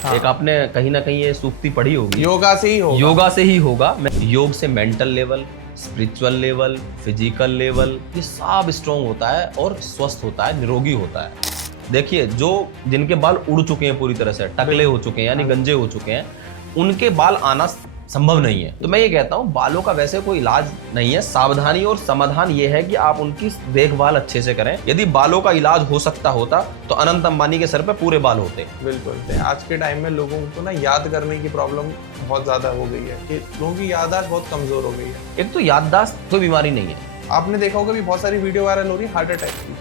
हाँ। एक आपने कहीं ना कहीं ये सूक्ति पढ़ी होगी, योगा से ही होगा। योगा से ही होगा। योग से mental level, spiritual level, physical level, ये सब स्ट्रॉन्ग होता है और स्वस्थ होता है, निरोगी होता है। देखिए, जो जिनके बाल उड़ चुके हैं पूरी तरह से, टकले हो चुके हैं यानी गंजे हो चुके हैं, उनके बाल आना संभव नहीं है। तो मैं ये कहता हूँ, बालों का वैसे कोई इलाज नहीं है। सावधानी और समाधान ये है कि आप उनकी देखभाल अच्छे से करें। यदि बालों का इलाज हो सकता होता तो अनंत अंबानी के सर पे पूरे बाल होते। बिल्कुल। आज के टाइम में लोगों को ना याद करने की प्रॉब्लम बहुत ज्यादा हो गई है कि लोगों की याददाश्त बहुत कमजोर हो गई है। एक तो याददाश्त कोई बीमारी नहीं है। आपने देखा होगा भी बहुत सारी वीडियो वायरल हो रही है हार्ट अटैक की।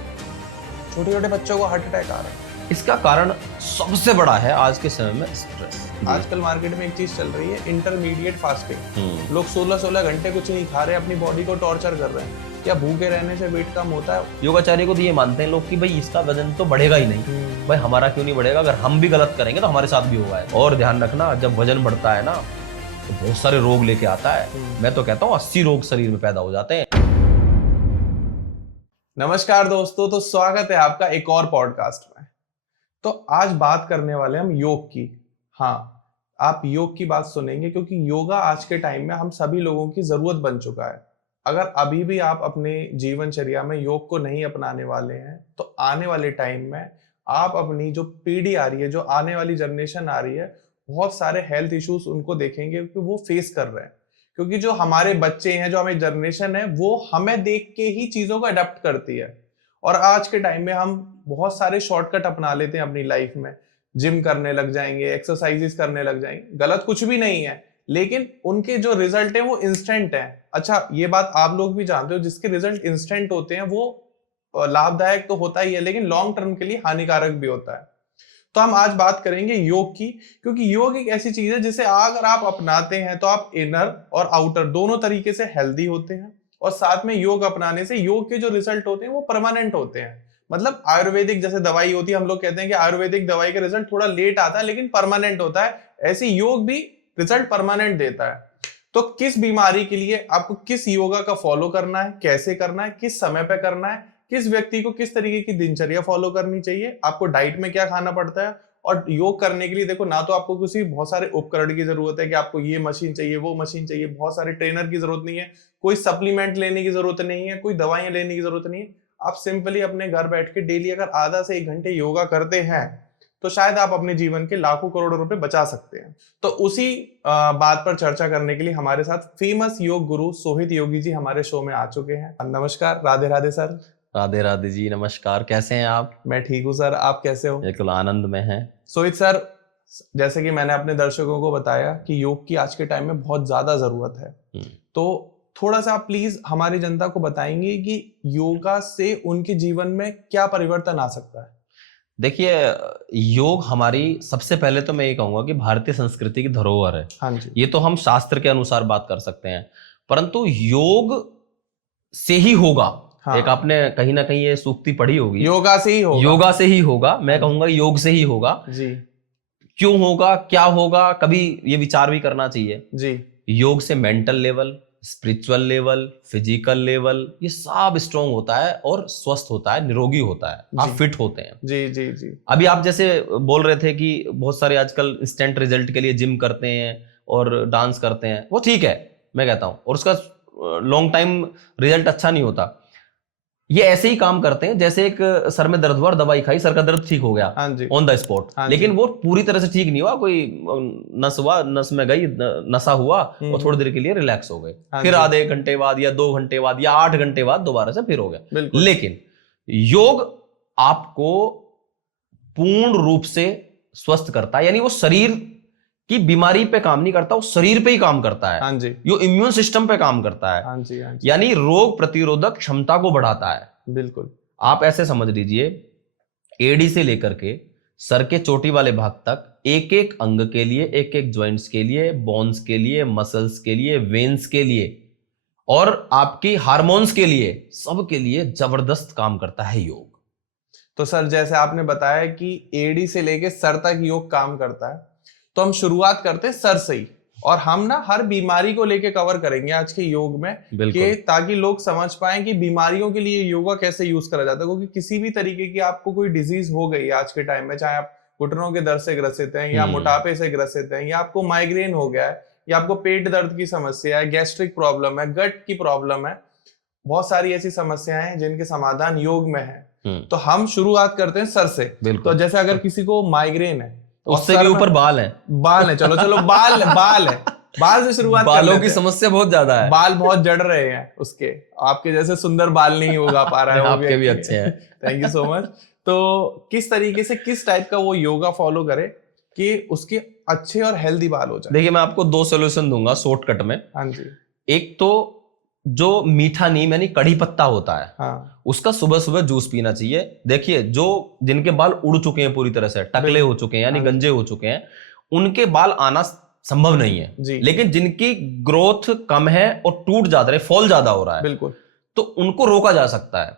छोटे छोटे बच्चों को हार्ट अटैक आ रहा है। इसका कारण सबसे बड़ा है आज के समय में स्ट्रेस। आजकल मार्केट में एक चीज चल रही है, इंटरमीडिएट फास्टिंग। लोग 16-16 घंटे कुछ नहीं खा रहे, अपनी बॉडी को टॉर्चर कर रहे हैं। क्या भूखे रहने से वेट कम होता है? योगाचार्य को तो ये मानते हैं लोग कि भाई इसका वजन तो बढ़ेगा ही नहीं। भाई हमारा क्यों नहीं बढ़ेगा? अगर हम भी गलत करेंगे तो हमारे साथ भी होगा। और ध्यान रखना, जब वजन बढ़ता है ना तो बहुत सारे रोग लेके आता है। मैं तो कहता हूँ 80 रोग शरीर में पैदा हो जाते हैं। नमस्कार दोस्तों, तो स्वागत है आपका एक और पॉडकास्ट में। तो आज बात करने वाले हम योग की। हाँ, आप योग की बात सुनेंगे क्योंकि योगा आज के टाइम में हम सभी लोगों की जरूरत बन चुका है। अगर अभी भी आप अपने जीवनचर्या में योग को नहीं अपनाने वाले हैं तो आने वाले टाइम में आप अपनी जो पीढ़ी आ रही है, जो आने वाली जनरेशन आ रही है, बहुत सारे हेल्थ इश्यूज उनको देखेंगे क्योंकि वो फेस कर रहे हैं। क्योंकि जो हमारे बच्चे हैं, जो हमारी जनरेशन है, वो हमें देख के ही चीजों को अडेप्ट करती है। और आज के टाइम में हम बहुत सारे शॉर्टकट अपना लेते हैं अपनी लाइफ में। जिम करने लग जाएंगे, एक्सरसाइजेस करने लग जाएंगे। गलत कुछ भी नहीं है, लेकिन उनके जो रिजल्ट है वो इंस्टेंट है। अच्छा, ये बात आप लोग भी जानते हो, जिसके रिजल्ट इंस्टेंट होते हैं वो लाभदायक तो होता ही है, लेकिन लॉन्ग टर्म के लिए हानिकारक भी होता है। तो हम आज बात करेंगे योग की, क्योंकि योग एक ऐसी चीज है जिसे अगर आप अपनाते हैं तो आप इनर और आउटर दोनों तरीके से हेल्दी होते हैं। और साथ में योग अपनाने से योग के जो रिजल्ट होते हैं वो परमानेंट होते हैं। मतलब आयुर्वेदिक जैसे दवाई होती है, हम लोग कहते हैं कि आयुर्वेदिक दवाई का रिजल्ट थोड़ा लेट आता है लेकिन परमानेंट होता है, ऐसे योग भी रिजल्ट परमानेंट देता है। तो किस बीमारी के लिए आपको किस योगा का फॉलो करना है, कैसे करना है, किस समय पे करना है, किस व्यक्ति को किस तरीके की दिनचर्या फॉलो करनी चाहिए, आपको डाइट में क्या खाना पड़ता है। और योग करने के लिए देखो, ना तो आपको किसी बहुत सारे उपकरण की जरूरत है कि आपको ये मशीन चाहिए, वो मशीन चाहिए, बहुत सारे ट्रेनर की जरूरत नहीं है, कोई सप्लीमेंट लेने की जरूरत नहीं है, कोई दवाइयां लेने की जरूरत नहीं है। आप सिंपली अपने घर बैठ के डेली अगर आधा से 1 घंटे योगा करते हैं तो शायद आप अपने जीवन के लाखों करोड़ों रुपए बचा सकते हैं। तो उसी बात पर चर्चा करने के लिए हमारे साथ फेमस योग गुरु सोहित योगी जी हमारे शो में आ चुके हैं। नमस्कार, राधे राधे सर। राधे राधे जी, नमस्कार। कैसे हैं आप? मैं ठीक हूँ सर, आप कैसे हो? बिल्कुल आनंद में हैं। सोहित सर, जैसे कि मैंने अपने दर्शकों को बताया कि योग की आज के टाइम में बहुत ज्यादा जरूरत है, तो थोड़ा सा प्लीज हमारी जनता को बताएंगे कि योगा से उनके जीवन में क्या परिवर्तन आ सकता है? देखिए, योग हमारी, सबसे पहले तो मैं ये कहूंगा कि भारतीय संस्कृति की धरोहर है। हाँ जी। ये तो हम शास्त्र के अनुसार बात कर सकते हैं, परंतु योग से ही होगा। हाँ। एक आपने कहीं ना कहीं ये सूक्ति पढ़ी होगी, योगा से ही होगा। योगा से ही होगा। मैं कहूंगा योग से ही होगा जी। क्यों होगा, क्या होगा, कभी ये विचार भी करना चाहिए जी। योग से mental level, spiritual level, physical level, ये सब स्ट्रॉन्ग होता है और स्वस्थ होता है, निरोगी होता है। आप फिट होते हैं। जी जी जी। अभी आप जैसे बोल रहे थे कि बहुत सारे आजकल इंस्टेंट रिजल्ट के लिए जिम करते हैं और डांस करते हैं, वो ठीक है, मैं कहता हूं, और उसका लॉन्ग टाइम रिजल्ट अच्छा नहीं होता। ये ऐसे ही काम करते हैं जैसे एक सर में दर्द हुआ और दवाई खाई, सर का दर्द ठीक हो गया ऑन द स्पॉट, लेकिन वो पूरी तरह से ठीक नहीं हुआ। कोई नस हुआ, नस में गई, नशा हुआ और थोड़ी देर के लिए रिलैक्स हो गए, फिर आधे घंटे बाद या 2 घंटे बाद या 8 घंटे बाद दोबारा से फिर हो गया। लेकिन योग आपको पूर्ण रूप से स्वस्थ करता है, यानी वो शरीर की बीमारी पे काम नहीं करता, वो शरीर पे ही काम करता है। हाँ जी। यो इम्यून सिस्टम पे काम करता है। हाँ जी, हाँ जी। यानी रोग प्रतिरोधक क्षमता को बढ़ाता है। बिल्कुल। आप ऐसे समझ लीजिए, एडी से लेकर के सर के चोटी वाले भाग तक, एक एक अंग के लिए, एक एक ज्वाइंट्स के लिए, बोन्स के लिए, मसल्स के लिए, वेन्स के लिए और आपकी हार्मोन्स के लिए, सब के लिए जबरदस्त काम करता है योग। तो सर, जैसे आपने बताया कि एडी से लेके सर तक योग काम करता है, तो हम शुरुआत करते हैं सर से ही, और हम ना हर बीमारी को लेके कवर करेंगे आज के योग में, कि ताकि लोग समझ पाएं कि बीमारियों के लिए योगा कैसे यूज करा जाता है। क्योंकि किसी भी तरीके की आपको कोई डिजीज हो गई आज के टाइम में, चाहे आप घुटनों के दर्द से ग्रसित हैं, या मोटापे से ग्रसित हैं, या आपको माइग्रेन हो गया है, या आपको पेट दर्द की समस्या है, गैस्ट्रिक प्रॉब्लम है, गट की प्रॉब्लम है, बहुत सारी ऐसी समस्याएं हैं जिनके समाधान योग में है। तो हम शुरुआत करते हैं सर से। तो जैसे अगर किसी को माइग्रेन है, उससे भी ऊपर बाल है, चलो बाल है, बाल से शुरुआत कर लेते हैं। बालों की समस्या बहुत ज्यादा है, बाल बहुत जड़ रहे हैं उसके, आपके जैसे सुंदर बाल नहीं उगा पा रहा है। आपके भी अच्छे हैं, थैंक यू सो मच। तो किस तरीके से, किस टाइप का वो योगा फॉलो करे कि उसके अच्छे और हेल्दी बाल हो जाए? देखिए, मैं आपको 2 सोल्यूशन दूंगा शॉर्टकट में। हाँ जी। एक तो जो मीठा नीम यानी कड़ी पत्ता होता है, हाँ, उसका सुबह सुबह जूस पीना चाहिए। देखिए, जो जिनके बाल उड़ चुके हैं, पूरी तरह से टकले हो चुके हैं, यानी गंजे हो चुके हैं, उनके बाल आना संभव नहीं है जी। लेकिन जिनकी ग्रोथ कम है और टूट ज्यादा है, फॉल ज्यादा हो रहा है, बिल्कुल, तो उनको रोका जा सकता है।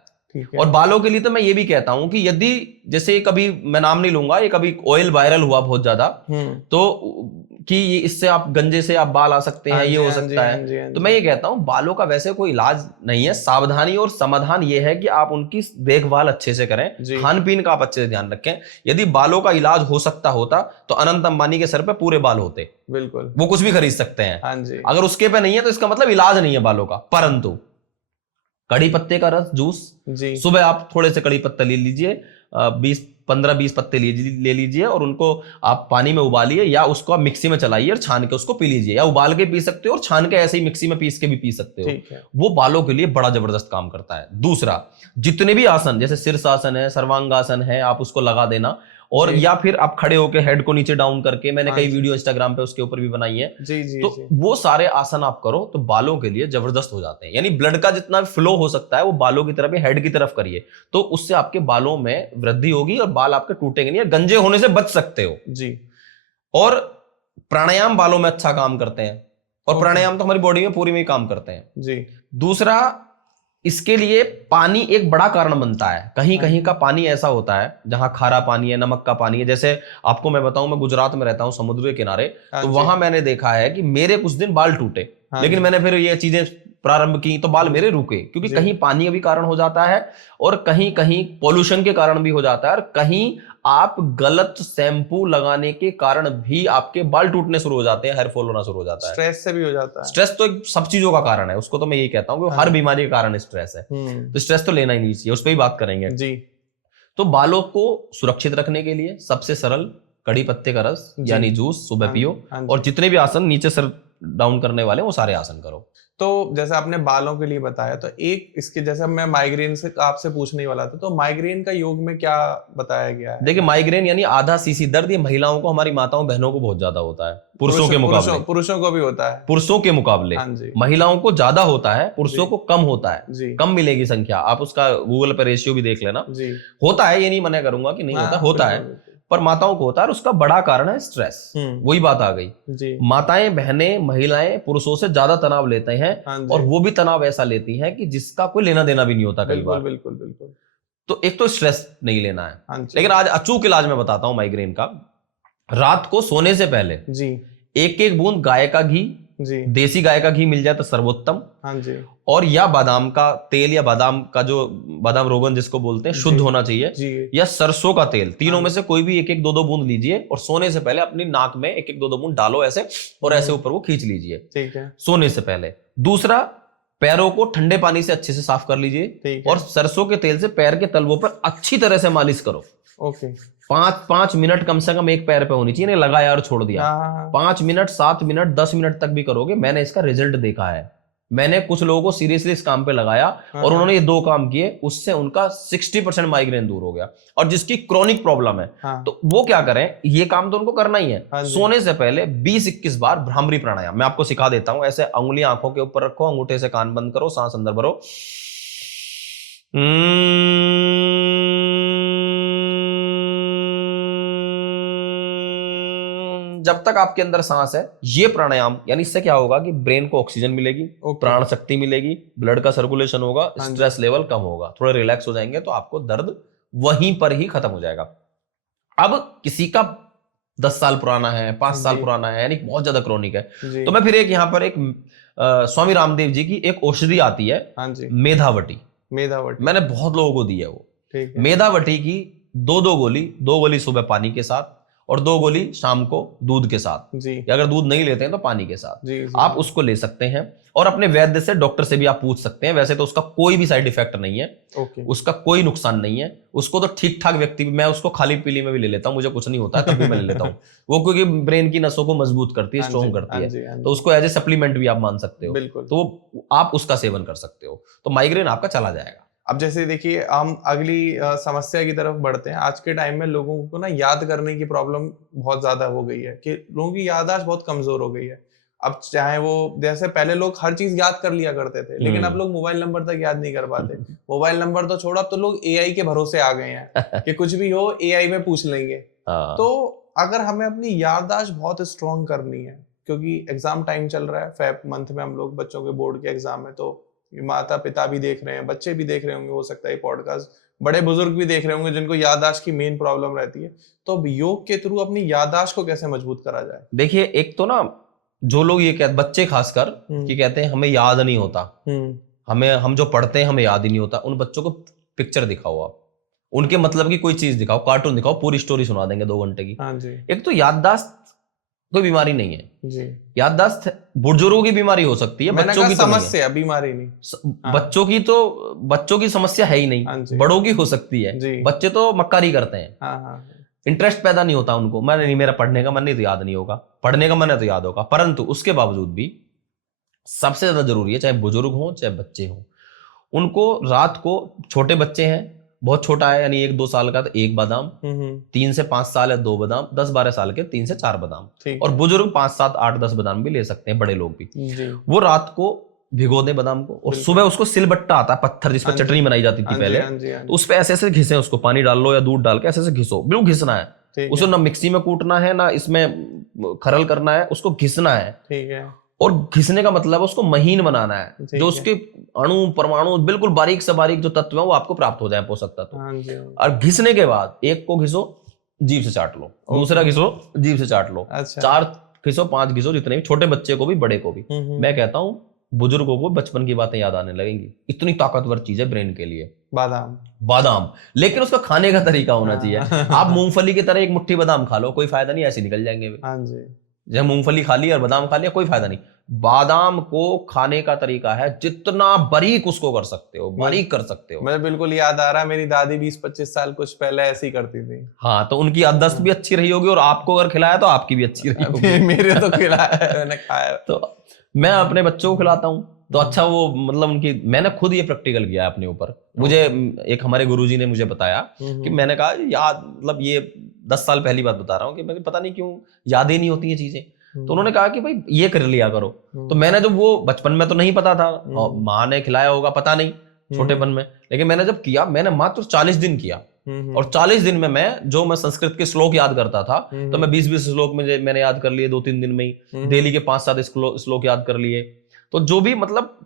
और बालों के लिए तो मैं ये भी कहता हूं कि यदि, जैसे कभी मैं नाम नहीं लूंगा, ये कभी ऑयल वायरल हुआ बहुत ज्यादा, तो कि इससे आप गंजे से आप बाल आ सकते हैं, ये हो सकता है, तो मैं ये कहता हूं बालों का वैसे कोई इलाज नहीं है। सावधानी और समाधान ये है कि आप उनकी देखभाल अच्छे से करें, खान पीन का आप अच्छे से ध्यान रखें। यदि बालों का इलाज हो सकता होता तो अनंत अंबानी के सर पे पूरे बाल होते, बिल्कुल, वो कुछ भी खरीद सकते हैं। हाँ जी। अगर उसके पे नहीं है तो इसका मतलब इलाज नहीं है बालों का। परंतु कड़ी पत्ते का रस जूस, सुबह आप थोड़े से कड़ी पत्ता ले लीजिए, 15-20 पत्ते ले लीजिए और उनको आप पानी में उबालिए, या उसको आप मिक्सी में चलाइए और छान के उसको पी लीजिए, या उबाल के पी सकते हो और छान के ऐसे ही मिक्सी में पीस के भी पी सकते हो। वो बालों के लिए बड़ा जबरदस्त काम करता है। दूसरा, जितने भी आसन, जैसे शीर्षासन है, सर्वांगासन है, आप उसको लगा देना, और या फिर आप खड़े होकर हेड को नीचे डाउन करके, मैंने कई वीडियो इंस्टाग्राम पे उसके ऊपर भी बनाई है, तो वो सारे आसन आप करो तो बालों के लिए जबरदस्त हो जाते हैं। यानी ब्लड का जितना फ्लो हो सकता है वो बालों की तरफ, हेड की तरफ करिए, तो उससे आपके बालों में वृद्धि होगी और बाल आपके टूटेंगे नहीं, गंजे होने से बच सकते हो जी। और प्राणायाम बालों में अच्छा काम करते हैं, और प्राणायाम तो हमारी बॉडी में पूरी में काम करते हैं जी। दूसरा, इसके लिए पानी एक बड़ा कारण बनता है। कहीं कहीं का पानी ऐसा होता है जहां खारा पानी है, नमक का पानी है। जैसे आपको मैं बताऊं, मैं गुजरात में रहता हूं, समुद्र के किनारे, तो वहां मैंने देखा है कि मेरे कुछ दिन बाल टूटे, लेकिन मैंने फिर ये चीजें प्रारंभ की तो बाल मेरे रुके, क्योंकि कहीं पानी का भी कारण हो जाता है, और कहीं कहीं पॉल्यूशन के कारण भी हो जाता है, और कहीं आप गलत शैम्पू लगाने के कारण भी आपके बाल टूटने शुरू हो जाते हैं, हेयर फॉल होना शुरू हो जाता है, स्ट्रेस से भी हो जाता है। स्ट्रेस तो सब चीजों का कारण है, उसको तो मैं यही कहता हूँ कि हर बीमारी का कारण स्ट्रेस है, तो स्ट्रेस तो लेना ही नहीं चाहिए, उस पर ही बात करेंगे जी। तो बालों को सुरक्षित रखने के लिए सबसे सरल कड़ी पत्ते का रस यानी जूस सुबह पियो, और जितने भी आसन नीचे सर डाउन करने वाले वो सारे आसन करो। तो जैसे आपने बालों के लिए बताया, तो एक इसके जैसे मैं माइग्रेन से आपसे पूछने वाला था, तो माइग्रेन का योग में क्या बताया गया है? देखिए, माइग्रेन यानी आधा सीसी दर्द, ये महिलाओं को, हमारी माताओं बहनों को बहुत ज्यादा होता है, पुरुषों के मुकाबले। पुरुषों को भी होता है, पुरुषों के मुकाबले महिलाओं को ज्यादा होता है, पुरुषों को कम होता है, कम मिलेगी संख्या। आप उसका गूगल पर रेशियो भी देख लेना, होता है, ये नहीं मना करूंगा कि नहीं होता है, पर माताओं को होता है, और उसका बड़ा कारण है स्ट्रेस। वही बात आ गई, माताएं, बहनें, महिलाएं पुरुषों से ज्यादा तनाव लेते हैं, और वो भी तनाव ऐसा लेती हैं कि जिसका कोई लेना देना भी नहीं होता कई बार। बिल्कुल बिल्कुल। तो एक तो स्ट्रेस नहीं लेना है, लेकिन आज अचूक इलाज मैं बताता हूं माइग्रेन का। रात को सोने से पहले जी 1-1 बूंद गाय का घी, देसी गाय का घी मिल जाए तो सर्वोत्तम, हाँ जी, और या बादाम का तेल, या बादाम का जो बादाम रोगन जिसको बोलते हैं, शुद्ध होना चाहिए, या सरसों का तेल, तीनों में से कोई भी 1-1, 2-2 बूंद लीजिए, और सोने से पहले अपनी नाक में 1-1, 2-2 बूंद डालो ऐसे, और ऐसे ऊपर को खींच लीजिए, ठीक है, सोने से पहले। दूसरा, पैरों को ठंडे पानी से अच्छे से साफ कर लीजिए, और सरसों के तेल से पैर के तलवों पर अच्छी तरह से मालिश करो। ओके, 5 मिनट कम से कम एक पैर पे होनी चाहिए, नहीं लगाया और छोड़ दिया। 5 मिनट, 7 मिनट, 10 मिनट तक भी करोगे, मैंने इसका रिजल्ट देखा है। मैंने कुछ लोगों को सीरियसली इस काम पे लगाया, और उन्होंने ये 2 काम किए, उससे उनका 60% माइग्रेन दूर हो गया। और जिसकी क्रोनिक प्रॉब्लम है, तो वो क्या करें, ये काम तो उनको करना ही है। सोने से पहले 20-21 बार भ्रामरी प्राणायाम मैं आपको सिखा देता हूं। ऐसे उंगली आंखों के ऊपर रखो, अंगूठे से कान बंद करो, सांस अंदर भरो, जब तक आपके अंदर सांस है, ये प्राणायाम, यानी इससे क्या होगा कि ब्रेन को ऑक्सीजन मिलेगी, प्राण शक्ति मिलेगी, ब्लड का सर्कुलेशन होगा, स्ट्रेस लेवल कम होगा, थोड़े रिलैक्स हो जाएंगे, तो आपको दर्द वहीं पर ही खत्म हो जाएगा। अब किसी का 10 साल पुराना है, 5 साल पुराना है, यानी बहुत ज्यादा क्रोनिक है, तो मैं फिर एक यहाँ पर एक स्वामी रामदेव जी की एक औषधि आती है, मेधावटी। मैंने बहुत लोगों को दी है वो। मेधावटी की 2 गोली सुबह पानी के साथ, और 2 गोली शाम को दूध के साथ, जी या अगर दूध नहीं लेते हैं तो पानी के साथ जी आप उसको ले सकते हैं। और अपने वैद्य से, डॉक्टर से भी आप पूछ सकते हैं। वैसे तो उसका कोई भी साइड इफेक्ट नहीं है, ओके उसका कोई नुकसान नहीं है। उसको तो ठीक ठाक व्यक्ति, मैं उसको खाली पीली में भी ले लेता हूँ, मुझे कुछ नहीं होता है तब भी मैं ले लेता हूँ। वो क्योंकि ब्रेन की नसों को मजबूत करती है, स्ट्रॉन्ग करती है, तो उसको एज ए सप्लीमेंट भी आप मान सकते हो। बिल्कुल। तो आप उसका सेवन कर सकते हो, तो माइग्रेन आपका चला जाएगा। अब जैसे देखिए, हम अगली समस्या की तरफ बढ़ते हैं। आज के टाइम में लोगों को ना याद करने की प्रॉब्लम बहुत ज्यादा हो गई है, कि लोगों की याददाश्त बहुत कमजोर हो गई है। अब चाहे वो, जैसे पहले लोग हर चीज याद कर लिया करते थे, लेकिन अब लोग मोबाइल नंबर तक याद नहीं कर पाते। मोबाइल नंबर तो छोड़ो, अब तो लोग एआई के भरोसे आ गए हैं कि कुछ भी हो एआई में पूछ लेंगे। तो अगर हमें अपनी याददाश्त बहुत स्ट्रांग करनी है, क्योंकि एग्जाम टाइम चल रहा है, फेब मंथ में हम लोग, बच्चों के बोर्ड के एग्जाम है, तो माता पिता भी देख रहे हैं, बच्चे भी देख रहे होंगे, हो सकता है पॉडकास्ट, बड़े बुजुर्ग भी देख रहे होंगे जिनको याददाश्त की मेन प्रॉब्लम रहती है। तो अब योग के थ्रू अपनी याददाश्त को कैसे मजबूत करा जाए? देखिए, एक तो ना जो लोग ये कहते, बच्चे खासकर कि कहते हैं हमें याद नहीं होता, हम जो पढ़ते हैं हमें याद ही नहीं होता, उन बच्चों को पिक्चर दिखाओ आप, उनके मतलब की कोई चीज दिखाओ, कार्टून दिखाओ, पूरी स्टोरी सुना देंगे 2 घंटे की। हाँ जी। एक तो याददाश्त कोई बीमारी नहीं है जी। याददाश्त बुजुर्गों की बीमारी हो सकती है, बच्चों की समस्या, बीमारी नहीं। बच्चों की समस्या है ही नहीं, बड़ों की हो सकती है। बच्चे तो मक्कारी करते हैं, इंटरेस्ट पैदा नहीं होता उनको, मैं नहीं, मेरा पढ़ने का मन नहीं तो याद नहीं होगा, पढ़ने का मन है तो याद होगा। परंतु उसके बावजूद भी सबसे ज्यादा जरूरी है, चाहे बुजुर्ग हो चाहे बच्चे हो, उनको रात को, छोटे बच्चे हैं, बहुत छोटा है यानी 1-2 साल का तो 1 बादाम, 3 से 5 साल है 2 बादाम, 10-12 साल के 3 से 4 बादाम, और बुजुर्ग 5-7-8-10 बादाम भी ले सकते हैं, बड़े लोग भी। वो रात को भिगो दे बादाम को, और सुबह उसको सिलबट्टा आता है पत्थर जिस पर चटनी बनाई जाती थी पहले, तो उस पर ऐसे ऐसे घिसे, उसको पानी डाल लो या दूध डाल के ऐसे ऐसे घिसो, बिल्कुल घिसना है उसको, ना मिक्सी में कूटना है ना इसमें खरल करना है, उसको घिसना है। ठीक है। और घिसने का मतलब उसको महीन बनाना है, जो उसके अणु परमाणु बिल्कुल बारीक से बारीक जो तत्व है वो आपको प्राप्त हो जाए, पोषक तत्व। और घिसने के बाद एक को घिसो, जीभ से चाट लो, दूसरा घिसो, जीभ से चाट लो, 4 घिसो, 5 घिसो, जितने भी, छोटे बच्चे को भी बड़े को भी। मैं कहता हूँ बुजुर्गों को बचपन की बातें याद आने लगेंगी, इतनी ताकतवर चीज है ब्रेन के लिए बादाम। लेकिन उसका खाने का तरीका होना चाहिए। आप मूंगफली की तरह एक मुट्ठी बादाम खा लो, कोई फायदा नहीं, ऐसे निकल जाएंगे। जब मूंगफली खा ली और बादाम खा लिया, कोई फायदा नहीं। बादाम को खाने का तरीका है, जितना बारीक उसको कर सकते हो बारीक कर सकते हो। मुझे बिल्कुल याद आ रहा है, मेरी दादी 20-25 साल कुछ पहले ऐसी ही करती थी। हाँ, तो उनकी याददाश्त भी अच्छी रही होगी, और आपको अगर खिलाया तो आपकी भी अच्छी रही होगी। मेरे तो खिलाया, मैंने खाया। तो मैं अपने बच्चों को खिलाता हूँ, तो अच्छा वो मतलब उनकी, मैंने खुद ये प्रैक्टिकल किया है अपने ऊपर। मुझे एक हमारे गुरुजी ने मुझे बताया कि, मैंने कहा याद, मतलब ये 10 साल पहली बात बता रहा हूँ, कि मुझे पता नहीं क्यों याद ही नहीं होती ये चीजें। तो उन्होंने कहा कि भाई ये कर लिया करो। तो मैंने जब, वो बचपन में तो नहीं पता था, और माँ ने खिलाया होगा पता नहीं छोटेपन में, लेकिन मैंने जब किया, मैंने मात्र 40 दिन किया, और 40 दिन में मैं संस्कृत के श्लोक याद करता था, तो मैं 20-20 श्लोक में मैंने याद कर लिए 2-3 दिन में ही। डेली के 5-7 श्लोक याद कर लिए। तो जो भी मतलब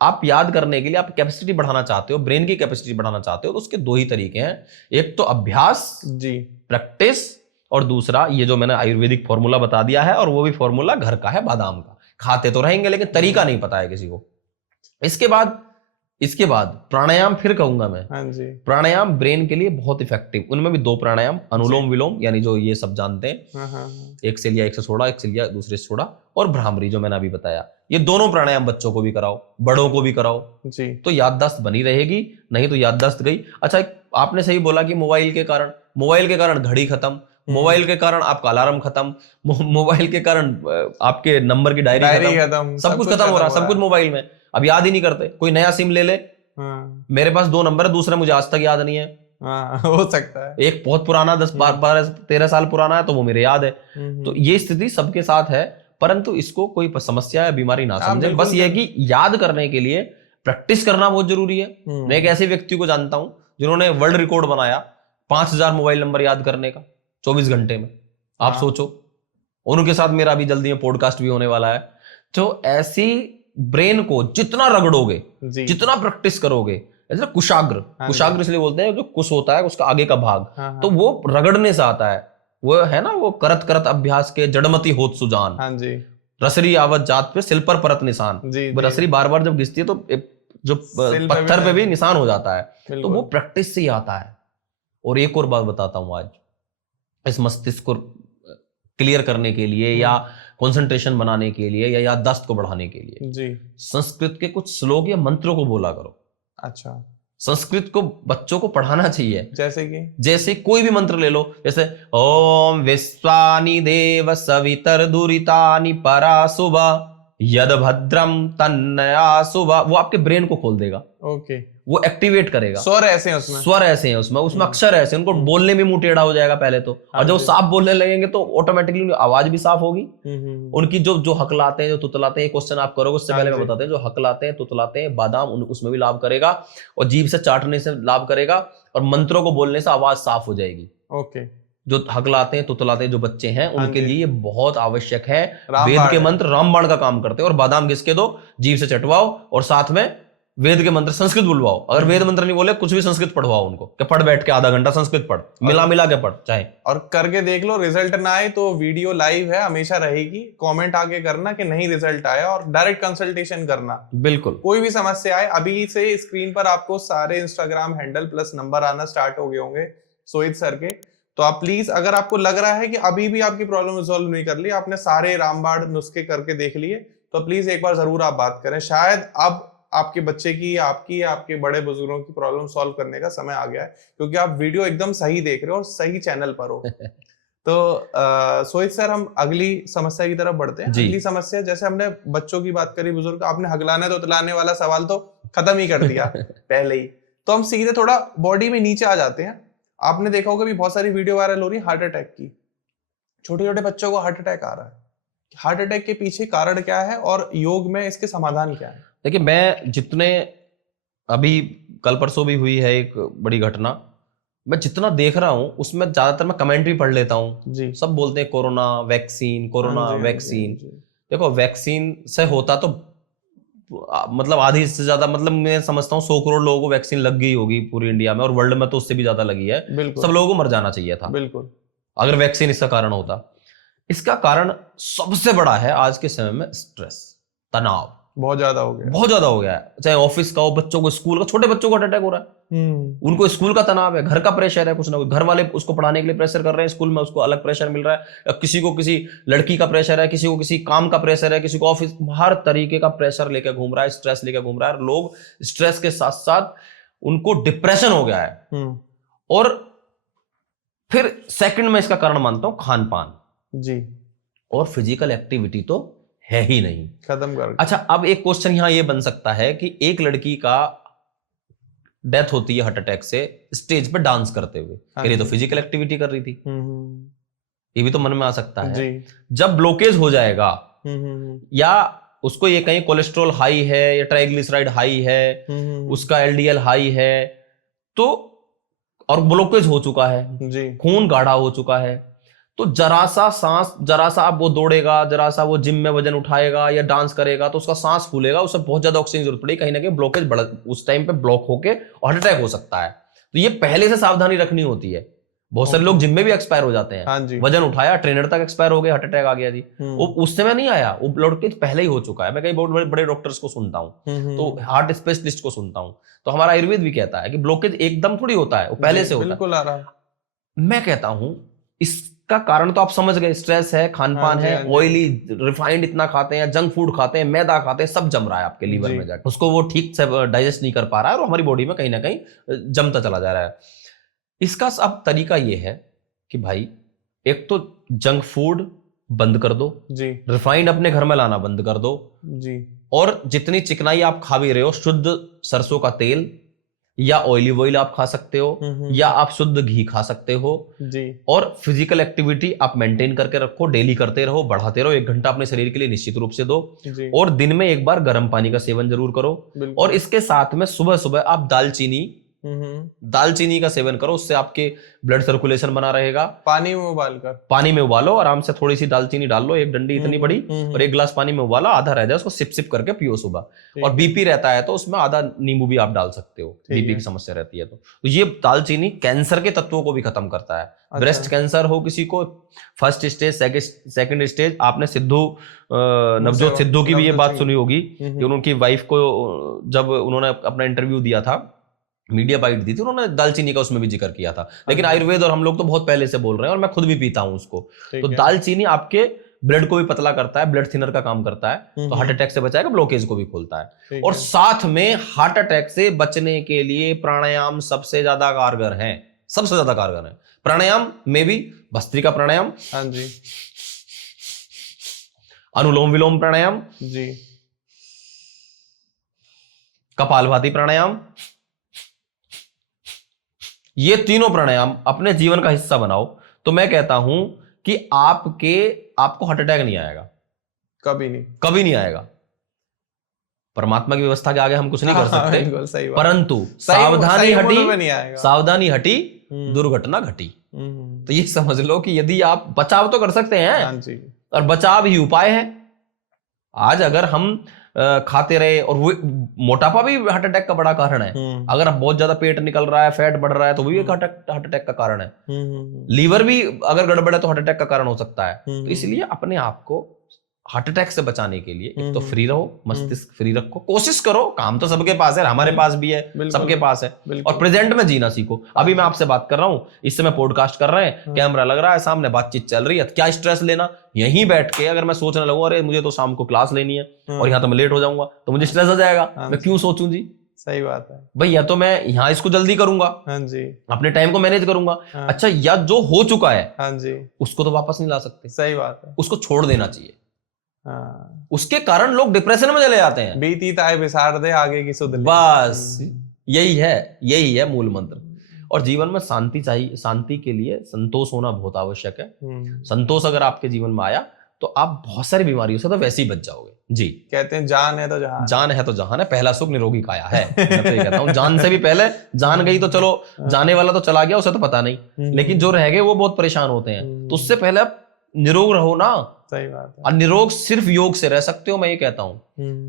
आप याद करने के लिए आप कैपेसिटी बढ़ाना चाहते हो, ब्रेन की कैपेसिटी बढ़ाना चाहते हो, तो उसके 2 ही तरीके हैं, एक तो अभ्यास जी, प्रैक्टिस, और दूसरा ये जो मैंने आयुर्वेदिक फॉर्मूला बता दिया है, और वो भी फॉर्मूला घर का है, बादाम का। खाते तो रहेंगे लेकिन तरीका नहीं पता है किसी को। इसके बाद प्राणायाम फिर कहूंगा मैं। हाँ जी। प्राणायाम ब्रेन के लिए बहुत इफेक्टिव, उनमें भी 2 प्राणायाम, अनुलोम विलोम, यानी जो ये सब जानते हैं, एक से लिया, एक से छोड़ा, एक से लिया, दूसरे से छोड़ा, और भ्रामरी जो मैंने अभी बताया। ये दोनों प्राणायाम बच्चों को भी कराओ, बड़ों को भी कराओ जी, तो याददाश्त बनी रहेगी, नहीं तो याददाश्त गई। अच्छा, आपने सही बोला कि मोबाइल के कारण घड़ी खत्म, मोबाइल के कारण आपका अलार्म खत्म, मोबाइल के कारण आपके नंबर की डायरी खत्म, सब कुछ खत्म हो रहा है, सब कुछ मोबाइल में। अब याद ही नहीं करते, कोई नया सिम ले ले। मेरे पास 2 नंबर है, दूसरा मुझे आज तक याद नहीं है। हो सकता है, एक बहुत पुराना 10-12-13 साल पुराना है, तो वो मेरे याद है। तो ये स्थिति सबके साथ है, परंतु इसको कोई समस्या या बीमारी ना समझे। बस ये है कि याद करने के लिए प्रैक्टिस करना बहुत जरूरी है। मैं एक ऐसे व्यक्ति को जानता हूं जिन्होंने वर्ल्ड रिकॉर्ड बनाया 5000 मोबाइल नंबर याद करने का 24 घंटे में। आप सोचो, उनके साथ मेरा अभी जल्दी में पॉडकास्ट भी होने वाला है। तो ऐसी ब्रेन को जितना रगड़ोगे, जितना प्रैक्टिस करोगे, ऐसा कुशाग्र इसलिए बोलते हैं, जो कुश होता है उसका आगे का भाग, तो वो रगड़ने से आता है। वो है ना, वो करत करत अभ्यास के जड़मती होत सुजान। हाँ जी। रसरी आवत जात पे सिल पर परत निशान। रसरी बार बार जब घिसती है तो जो पत्थर पे भी निशान हो जाता है। तो वो प्रैक्टिस से ही आता है। और एक और बात बताता हूं आज, इस मस्तिष्क को क्लियर करने के लिए या कंसंट्रेशन बनाने के लिए या याददाश्त को बढ़ाने के लिए जी। संस्कृत के कुछ श्लोक या मंत्रों को बोला करो। अच्छा, संस्कृत को बच्चों को पढ़ाना चाहिए। जैसे कोई भी मंत्र ले लो, जैसे ओम विश्वानि देव सवितर दुरितानि पराशुभ यद भद्रम तन्नया शुभ, वो आपके ब्रेन को खोल देगा। ओके, वो एक्टिवेट करेगा। स्वर ऐसे हैं उसमें अक्षर ऐसे, उनको बोलने में मुंह टेढ़ा हो जाएगा पहले तो, और जब साफ बोलने लगेंगे तो ऑटोमेटिकली उनकी आवाज भी साफ होगी। उनकी जो हकलाते हैं, जो तुतलाते हैं, क्वेश्चन आप करोगे उससे पहले मैं बताते हैं, जो हकलाते हैं तुतलाते हैं बादाम, उसमें भी लाभ करेगा, और जीभ से चाटने से लाभ करेगा, और मंत्रों को बोलने से आवाज साफ हो जाएगी। ओके, जो हकलाते हैं तुतलाते हैं जो बच्चे हैं उनके लिए ये बहुत आवश्यक है। वेद के मंत्र रामबाण का काम करते हैं, और बादाम घिसके दो, जीभ से चटवाओ, और साथ में वेद के मंत्र संस्कृत बुलवाओ। अगर वेद मंत्र नहीं बोले कुछ भी संस्कृत पढ़वाओ उनको, कि पढ़ बैठ के आधा घंटा संस्कृत पढ़, मिला के पढ़ चाहे, और करके देख लो। रिजल्ट ना आए तो वीडियो लाइव है, हमेशा रहेगी, कमेंट आके करना कि नहीं रिजल्ट आया, और डायरेक्ट कंसल्टेशन करना। बिल्कुल, कोई भी समस्या आए, अभी से स्क्रीन पर आपको सारे इंस्टाग्राम हैंडल प्लस नंबर आना स्टार्ट हो गए होंगे सोहित सर के। तो आप प्लीज, अगर आपको लग रहा है कि अभी भी आपकी प्रॉब्लम रिजॉल्व नहीं कर ली, आपने सारे रामबाण नुस्खे करके देख लिए, तो प्लीज एक बार जरूर आप बात करें। शायद अब आपके बच्चे की, आपकी या आपके बड़े बुजुर्गों की प्रॉब्लम सॉल्व करने का समय आ गया है, क्योंकि आप वीडियो एकदम सही देख रहे हो और सही चैनल पर हो। तो सोहित सर, हम अगली समस्या की तरफ बढ़ते हैं। अगली समस्या, जैसे हमने बच्चों की बात करी, बुजुर्ग, आपने हगलाने तो तलाने वाला सवाल तो खत्म ही कर दिया पहले ही। तो हम सीधे थोड़ा बॉडी में नीचे आ जाते हैं। आपने देखा होगा भी बहुत सारी वीडियो वायरल हो रही है हार्ट अटैक की। छोटे छोटे बच्चों को हार्ट अटैक आ रहा है। हार्ट अटैक के पीछे कारण क्या है और योग में इसके समाधान क्या है? देखिए, मैं जितने, अभी कल परसों भी हुई है एक बड़ी घटना, मैं जितना देख रहा हूं उसमें ज्यादातर मैं कमेंट भी पढ़ लेता हूं जी। सब बोलते हैं कोरोना वैक्सीन, कोरोना वैक्सीन। देखो, वैक्सीन से होता तो मतलब आधी से ज्यादा, मतलब मैं समझता हूँ 100 करोड़ लोगों को वैक्सीन लग गई होगी पूरी इंडिया में, और वर्ल्ड में तो उससे भी ज्यादा लगी है। सब लोगों को मर जाना चाहिए था बिल्कुल, अगर वैक्सीन इसका कारण होता। इसका कारण सबसे बड़ा है आज के समय में स्ट्रेस, तनाव बहुत ज्यादा हो गया है। चाहे ऑफिस का हो, बच्चों को, स्कूल का, छोटे बच्चों को अटैक हो रहा है। उनको स्कूल का तनाव है, घर का प्रेशर है, कुछ ना कुछ घर वाले उसको पढ़ाने के लिए प्रेशर कर रहे हैं, स्कूल में उसको अलग प्रेशर मिल रहा है, किसी को किसी लड़की का प्रेशर है, किसी को किसी काम का प्रेशर है, किसी को ऑफिस, हर तरीके का प्रेशर लेकर घूम रहा है, स्ट्रेस लेकर घूम रहा है। लोग स्ट्रेस के साथ साथ उनको डिप्रेशन हो गया है। और फिर सेकंड में इसका कारण मानता हूं खान पान जी, और फिजिकल एक्टिविटी तो है ही नहीं, खत्म कर। अच्छा, अब एक क्वेश्चन यहां ये बन सकता है कि एक लड़की का डेथ होती है हार्ट अटैक से स्टेज पर डांस करते हुए, ये तो फिजिकल एक्टिविटी कर रही थी, ये भी तो मन में आ सकता है जी। जब ब्लॉकेज हो जाएगा, या उसको ये कहीं कोलेस्ट्रॉल हाई है या ट्राइग्लिसराइड हाई है, उसका एलडीएल हाई है, तो और ब्लॉकेज हो चुका है जी, खून गाढ़ा हो चुका है, तो जरा सा अब वो दौड़ेगा, जरा सा वो जिम में वजन उठाएगा या डांस करेगा तो उसका सांस फूलेगा, उससे बहुत ज्यादा ऑक्सीजन जरूरत पड़ेगी, कहीं ना कहीं ब्लॉकेज बढ़, उस टाइम पे ब्लॉक होके हार्ट अटैक हो सकता है। तो ये पहले से सावधानी रखनी होती है। बहुत सारे लोग जिम में भी एक्सपायर हो जाते हैं। हाँ जी। वजन उठाया, ट्रेनर तक एक्सपायर हो गया, हार्ट अटैक आ गया जी। वो उस समय नहीं आया, वो ब्लॉकेज पहले ही हो चुका है। मैं कई बहुत बड़े डॉक्टर्स को सुनता हूँ, तो हार्ट स्पेशलिस्ट को सुनता हूँ, तो हमारा आयुर्वेद भी कहता है कि ब्लॉकेज एकदम थोड़ी होता है, वो पहले से होता है। मैं कहता हूँ इसका कारण तो आप समझ गए, स्ट्रेस है, खान पान है, ऑयली रिफाइंड इतना खाते हैं, जंक फूड खाते हैं, मैदा खाते हैं, सब जम रहा है आपके लीवर में जाकर, उसको वो ठीक से डाइजेस्ट नहीं कर पा रहा है और हमारी बॉडी में कहीं ना कहीं जमता चला जा रहा है। इसका अब तरीका ये है कि भाई, एक तो जंक फूड बंद कर दो जी, रिफाइंड अपने घर में लाना बंद कर दो जी, और जितनी चिकनाई आप खा भी रहे हो, शुद्ध सरसों का तेल या ऑयलिव ऑयल आप खा सकते हो, या आप शुद्ध घी खा सकते हो जी, और फिजिकल एक्टिविटी आप मेंटेन करके रखो, डेली करते रहो, बढ़ाते रहो, 1 घंटा अपने शरीर के लिए निश्चित रूप से दो, और दिन में 1 बार गर्म पानी का सेवन जरूर करो, और इसके साथ में सुबह सुबह आप दालचीनी का सेवन करो, उससे आपके ब्लड सर्कुलेशन बना रहेगा। पानी में उबालो, आराम से थोड़ी सी दालचीनी डाल लो, 1 डंडी इतनी बड़ी, और 1 गिलास पानी में उबालो, आधा रह जाए उसको सिप सिप करके पियो सुबह। और बीपी रहता है तो उसमें आधा नींबू भी आप डाल सकते हो, बीपी की समस्या रहती है तो ये दालचीनी कैंसर के तत्वों को भी खत्म करता है। अच्छा। ब्रेस्ट कैंसर हो किसी को, फर्स्ट स्टेज, सेकंड स्टेज, आपने नवजोत सिद्धू की भी ये बात सुनी होगी कि उनकी वाइफ को जब उन्होंने अपना इंटरव्यू दिया था मीडिया बाइट दी थी, उन्होंने दालचीनी का उसमें भी जिक्र किया था। लेकिन आयुर्वेद और हम लोग तो बहुत पहले से बोल रहे हैं और मैं खुद भी पीता हूँ उसको। तो दालचीनी आपके ब्लड को भी पतला करता है, ब्लड थिनर का काम करता है, तो हार्ट अटैक से बचाएगा, ब्लॉकेज को भी खोलता है। और साथ में हार्ट अटैक से बचने के लिए प्राणायाम सबसे ज्यादा कारगर है, सबसे ज्यादा कारगर है। प्राणायाम में भी भस्त्रिका प्राणायाम, हाँ जी, अनुलोम विलोम प्राणायाम जी, कपालभाति प्राणायाम, ये तीनों प्राणायाम अपने जीवन का हिस्सा बनाओ तो मैं कहता हूं कि आपको हार्ट अटैक नहीं आएगा, कभी नहीं, कभी नहीं आएगा। परमात्मा की व्यवस्था के आगे हम कुछ नहीं कर सकते, बिल्कुल सही बात। परंतु सावधानी हटी दुर्घटना घटी। तो ये समझ लो कि यदि आप बचाव तो कर सकते हैं, हाँ जी, और बचाव ही उपाय है। आज अगर हम खाते रहे, और वो मोटापा भी हार्ट अटैक का बड़ा कारण है। अगर आप बहुत ज्यादा पेट निकल रहा है, फैट बढ़ रहा है, तो वो भी एक हार्ट अटैक का कारण है। लीवर भी अगर गड़बड़ है तो हार्ट अटैक का कारण हो सकता है। तो इसलिए अपने आप को हार्ट अटैक से बचाने के लिए एक तो फ्री रहो, मस्तिष्क फ्री रखो, कोशिश करो। काम तो सबके पास है, हमारे पास भी है, सबके पास है, और प्रेजेंट में जीना सीखो। अभी मैं आपसे बात कर रहा हूं, इस समय पॉडकास्ट कर रहे हैं, कैमरा लग रहा है, सामने बातचीत चल रही है, क्या स्ट्रेस लेना। यहीं बैठ के अगर मैं सोचने लगूं अरे मुझे तो शाम को क्लास लेनी है और यहाँ तो मैं लेट हो जाऊंगा, तो मुझे स्ट्रेस आ जाएगा। मैं क्यों सोचूं जी? सही बात है भाई, या तो मैं यहाँ इसको जल्दी करूंगा, हाँ जी, अपने टाइम को मैनेज करूंगा। अच्छा, या जो हो चुका है हाँ जी, उसको तो वापस नहीं ला सकते, सही बात है, उसको छोड़ देना चाहिए। उसके कारण लोग डिप्रेशन में चले जाते हैं। बीती ताए बिसार दे, आगे की सुध ले। बस यही है मूल मंत्र। और जीवन में शांति चाहिए, शांति के लिए संतोष होना बहुत आवश्यक है। संतोष अगर आपके जीवन में आया तो आप बहुत सारी बीमारियों से तो वैसे ही बच जाओगे जी। कहते हैं जान है तो जहान, जान है तो जहान है, पहला सुख निरोगी काया है। मैं तो ये कहता हूँ, जान से भी पहले जान गई तो चलो, जाने वाला तो चला गया, उसे तो पता नहीं, लेकिन जो रह गए वो बहुत परेशान होते हैं। तो उससे पहले आप निरोग रहो ना। सही बात है। और निरोग सिर्फ योग से रह सकते हो, मैं ये कहता हूँ।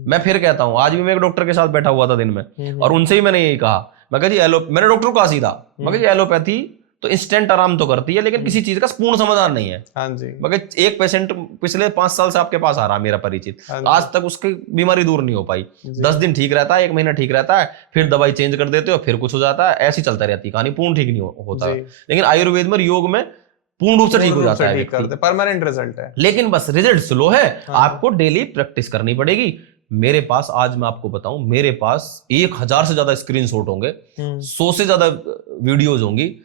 मैं फिर कहता हूँ, आज भी मैं एक डॉक्टर के साथ बैठा हुआ था दिन में, और उनसे ही मैंने यही कहा, मैं कहा जी मैंने डॉक्टर को कहा सीधा, मैं कहा जी एलोपैथी तो इंस्टेंट आराम तो करती है, लेकिन किसी चीज का पूर्ण समाधान नहीं है। हाँ जी। मगर एक पेशेंट पिछले 5 साल से आपके पास आ रहा है, मेरा परिचित, आज तक उसकी बीमारी दूर नहीं हो पाई। 10 दिन ठीक रहता है, 1 महीना ठीक रहता है, फिर दवाई चेंज कर देते हो, फिर कुछ हो जाता है, ऐसी चलता रहती है कहानी, पूर्ण ठीक नहीं होता। लेकिन आयुर्वेद में, योग में पूर्ण रूप से ठीक हो जाता है, परमानेंट रिजल्ट है। लेकिन बस रिजल्ट स्लो है। आपको डेली प्रैक्टिस करनी पड़ेगी। मेरे पास, आज मैं आपको बताऊं, मेरे पास 1000 से ज्यादा स्क्रीनशॉट होंगे, 100 से ज्यादा वीडियोज होंगी।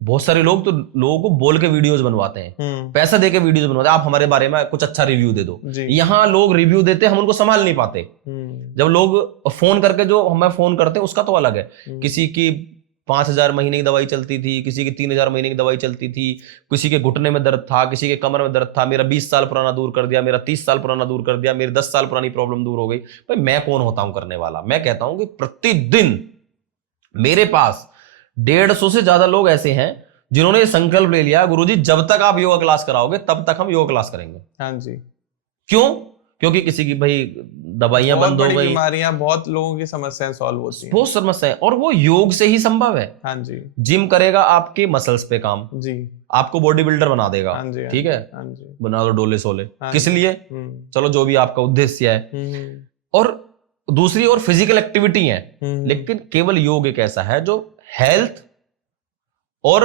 बहुत सारे लोग तो लोगों को बोल के वीडियोज बनवाते हैं, पैसा देके वीडियोज बनवाते हैं, आप हमारे बारे में कुछ अच्छा रिव्यू दे दो। यहाँ लोग रिव्यू देते हैं, हम उनको संभाल नहीं पाते। जब लोग फोन करके, जो हमें फोन करते हैं उसका तो अलग है, किसी की 5000 महीने की दवाई चलती थी, किसी की 3000 महीने की दवाई चलती थी, किसी के घुटने में दर्द था, किसी के कमर में दर्द था, मेरा 20 साल पुराना दूर कर दिया, मेरा 30 साल पुराना दूर कर दिया, मेरी 10 साल पुरानी प्रॉब्लम दूर हो गई। भाई मैं कौन होता हूं करने वाला? मैं कहता हूं कि प्रतिदिन मेरे पास 150 से ज्यादा लोग ऐसे हैं जिन्होंने ये संकल्प ले लिया, गुरुजी जब तक आप योगा क्लास कराओगे तब तक हम योगा क्लास करेंगे। हाँ जी। क्यों? क्योंकि किसी की भाई दवाइयां बंद हो गई, बीमारियां, बहुत लोगों की समस्याएं सॉल्व होती हैं, बहुत समस्याएं, और वो योग से ही संभव है। हाँ जी। जिम करेगा आपके मसल्स पे काम जी, आपको बॉडी बिल्डर बना देगा। हाँ जी, ठीक है, हाँ जी। बना लो डोले सोले, किस लिए? चलो जो भी आपका उद्देश्य है। और दूसरी और फिजिकल एक्टिविटी है, लेकिन केवल योग एक ऐसा है जो हेल्थ और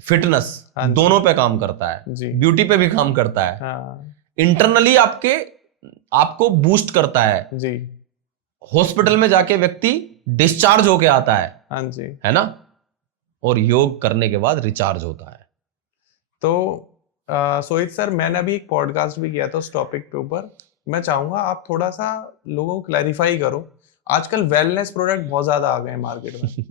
फिटनेस दोनों पे काम करता है, ब्यूटी पे भी काम करता है, इंटरनली आपको बूस्ट करता है जी। हॉस्पिटल में जाके व्यक्ति डिस्चार्ज होके आता है, हाँ जी, है ना, और योग करने के बाद रिचार्ज होता है। तो सोहित सर, मैंने अभी एक पॉडकास्ट भी किया था उस टॉपिक पे ऊपर, मैं चाहूंगा आप थोड़ा सा लोगों को क्लैरिफाई करो। आजकल वेलनेस प्रोडक्ट बहुत ज्यादा आ गए हैं मार्केट में,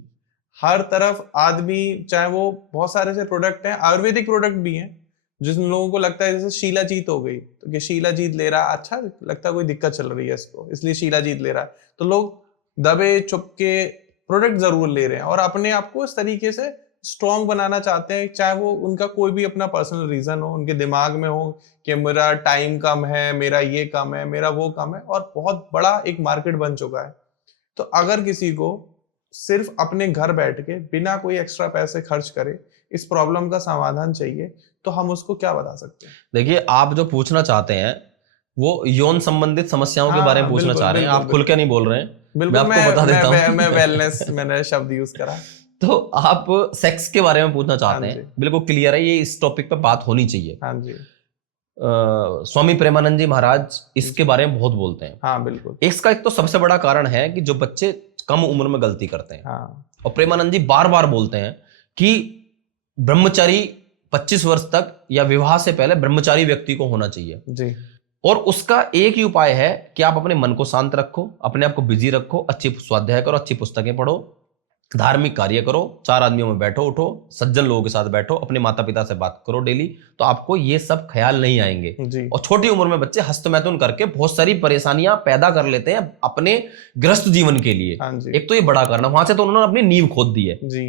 हर तरफ आदमी, चाहे वो बहुत सारे से प्रोडक्ट हैं, आयुर्वेदिक प्रोडक्ट भी हैं, जिन लोगों को लगता है जैसे शीलाजीत हो गई, तो कि शीलाजीत ले रहा है, अच्छा लगता है, कोई दिक्कत चल रही है इसको, इसलिए शीलाजीत ले रहा है, तो लोग दबे चुपके प्रोडक्ट जरूर ले रहे हैं और अपने आप को इस तरीके से स्ट्रॉन्ग बनाना चाहते हैं, चाहे वो उनका कोई भी अपना पर्सनल रीजन हो, उनके दिमाग में हो कि मेरा टाइम कम है, मेरा ये कम है, मेरा वो कम है, और बहुत बड़ा एक मार्केट बन चुका है। तो अगर किसी को सिर्फ अपने घर बैठ के बिना कोई एक्स्ट्रा पैसे खर्च करे इस प्रॉब्लम का समाधान चाहिए, तो हम उसको क्या बता सकते हैं? देखिए, आप जो पूछना चाहते हैं वो यौन संबंधित समस्याओं के बारे में पूछना चाह रहे हैं, आप खुल के नहीं बोल रहे हैं। बिल्कुल, आपको बता देता हूँ। मैं वेलनेस मैंने शब्द यूज करा। तो आप सेक्स के बारे में पूछना चाहते हाँ हैं, जी। बिल्कुल क्लियर है, ये इस टॉपिक पे बात होनी चाहिए। हाँ जी। स्वामी प्रेमानंद जी महाराज इसके जी। बारे में बहुत बोलते हैं। हाँ बिल्कुल। इसका एक तो सबसे बड़ा कारण है कि जो बच्चे कम उम्र में गलती करते हैं, हाँ और प्रेमानंद जी बार बार बोलते हैं कि ब्रह्मचारी 25 वर्ष तक या विवाह से पहले ब्रह्मचारी व्यक्ति को होना चाहिए। जी। और उसका एक ही उपाय है कि आप अपने मन को शांत रखो, अपने आप को बिजी रखो, अच्छी स्वाध्याय करो, अच्छी पुस्तकें पढ़ो, धार्मिक कार्य करो, 4 आदमियों में बैठो उठो, सज्जन लोगों के साथ बैठो, अपने माता पिता से बात करो डेली, तो आपको ये सब ख्याल नहीं आएंगे। जी। और छोटी उम्र में बच्चे हस्तमैथुन करके बहुत सारी परेशानियां पैदा कर लेते हैं अपने गृहस्थ जीवन के लिए। हाँ जी। एक तो ये बड़ा कारण, वहां से तो उन्होंने अपनी नींव खोद दी है। जी।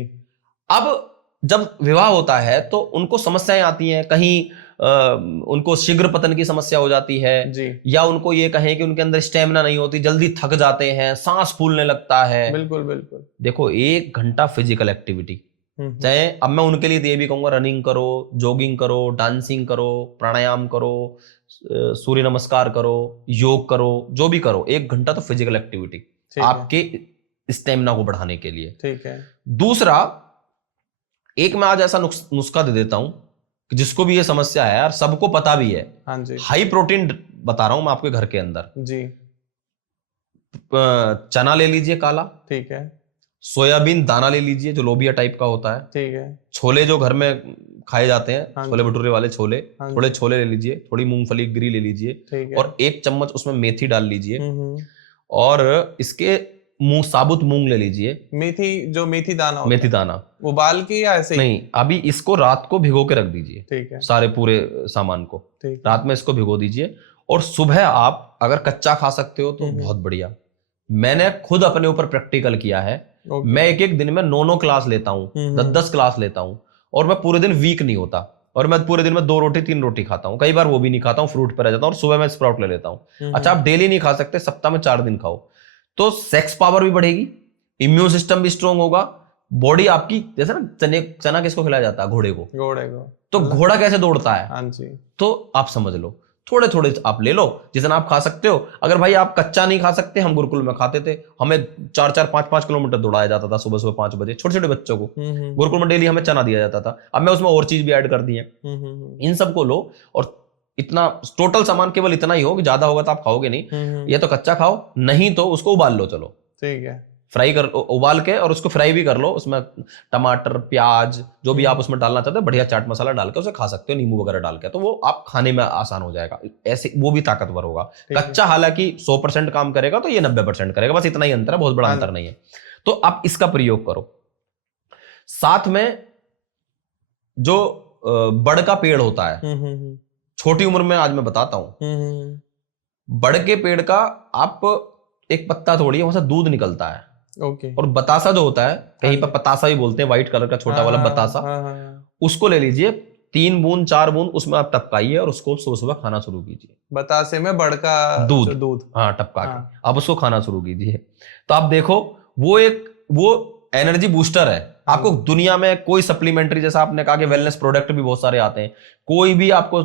अब जब विवाह होता है तो उनको समस्याएं आती हैं, कहीं उनको शीघ्र पतन की समस्या हो जाती है, जी। या उनको ये कहें कि उनके अंदर स्टेमिना नहीं होती, जल्दी थक जाते हैं, सांस फूलने लगता है। बिल्कुल बिल्कुल। देखो 1 घंटा फिजिकल एक्टिविटी, चाहे अब मैं उनके लिए तो ये भी कहूंगा रनिंग करो, जॉगिंग करो, डांसिंग करो, प्राणायाम करो, सूर्य नमस्कार करो, योग करो, जो भी करो, 1 घंटा तो फिजिकल एक्टिविटी आपके स्टेमिना को बढ़ाने के लिए। ठीक है। दूसरा, एक मैं आज ऐसा नुस्खा दे देता हूं कि जिसको भी ये समस्या है, यार सबको पता भी है। हाँ जी। हाई प्रोटीन बता रहा हूं मैं आपके घर के अंदर। जी। चना ले लीजिए काला, ठीक है। सोयाबीन दाना ले लीजिए जो लोबिया टाइप का होता है, ठीक है। छोले जो घर में खाए जाते हैं, हाँ छोले जी। भटूरे वाले छोले, हाँ थोड़े जी। छोले ले लीजिए, थोड़ी मूंगफली गिरी ले लीजिए, ठीक है। और 1 चम्मच उसमें मेथी डाल लीजिए, हम्म। और इसके साबुत मूंग ले लीजिए। मेथी, जो मेथी दाना होता मेथी है, दाना उबाल के या ऐसे ही? नहीं, अभी इसको रात को भिगो के रख दीजिए, ठीक है। सारे पूरे सामान को ठीक है। रात में इसको भिगो दीजिए, और सुबह आप अगर कच्चा खा सकते हो तो बहुत बढ़िया। मैंने खुद अपने ऊपर प्रैक्टिकल किया है। मैं एक दिन में 9 क्लास लेता हूँ, 10 क्लास लेता हूँ, और मैं पूरे दिन वीक नहीं होता, और मैं पूरे दिन में 2 रोटी 3 रोटी खाता हूँ, कई बार वो भी नहीं खाता हूँ, फ्रूट पर रह जाता हूँ, और सुबह मैं स्प्राउट ले लेता हूँ। अच्छा, आप डेली नहीं खा सकते, सप्ताह में 4 दिन खाओ, तो सेक्स पावर भी बढ़ेगी, इम्यून सिस्टम भी स्ट्रांग होगा, बॉडी आपकी, जैसे ना चना किसको खिलाया जाता है? घोड़े को। तो घोड़ा कैसे दौड़ता है? हाँ जी। तो आप समझ लो, थोड़े थोड़े आप ले लो, जितना आप खा सकते हो। अगर भाई आप कच्चा नहीं खा सकते, हम गुरुकुल में खाते थे, हमें 4-4 5-5 किलोमीटर दौड़ाया जाता था सुबह सुबह 5 बजे, छोटे छोटे बच्चों को गुरुकुल में डेली हमें चना दिया जाता था। अब मैं उसमें और चीज भी ऐड कर दी है। इन सबको लो, और इतना टोटल सामान केवल इतना ही हो कि ज्यादा होगा तो आप खाओगे नहीं, या तो कच्चा खाओ, नहीं तो उसको उबाल लो। चलो ठीक है। फ्राई कर, उबाल के, और उसको फ्राई भी कर लो, उसमें टमाटर प्याज जो भी आप उसमें डालना चाहते हो, बढ़िया चाट मसाला डाल के उसे खा सकते हो, नींबू वगैरह डाल के, तो वो आप खाने में आसान हो जाएगा, ऐसे वो भी ताकतवर होगा। कच्चा हालांकि 100% काम करेगा, तो ये 90% करेगा, बस इतना ही अंतर है, बहुत बड़ा अंतर नहीं है। तो आप इसका प्रयोग करो। साथ में जो बड़ का पेड़ होता है, छोटी उम्र में, आज मैं बताता हूं, बड़ के पेड़ का आप एक पत्ता तोड़िए, वहां से दूध निकलता है। और बतासा जो होता है, कहीं पर पतासा भी बोलते हैं, व्हाइट कलर का छोटा वाला बतासा, उसको ले लीजिए, 3 बूंद 4 बूंद उसमें आप टपकाइए, और उसको सुबह सुबह खाना शुरू कीजिए। बतासे में बड़ का दूध, हाँ, टपका के आप उसको खाना शुरू कीजिए। तो आप देखो, वो एनर्जी बूस्टर है। आपको दुनिया में कोई सप्लीमेंट्री, जैसा आपने कहा कि वेलनेस प्रोडक्ट भी बहुत सारे आते हैं, कोई भी आपको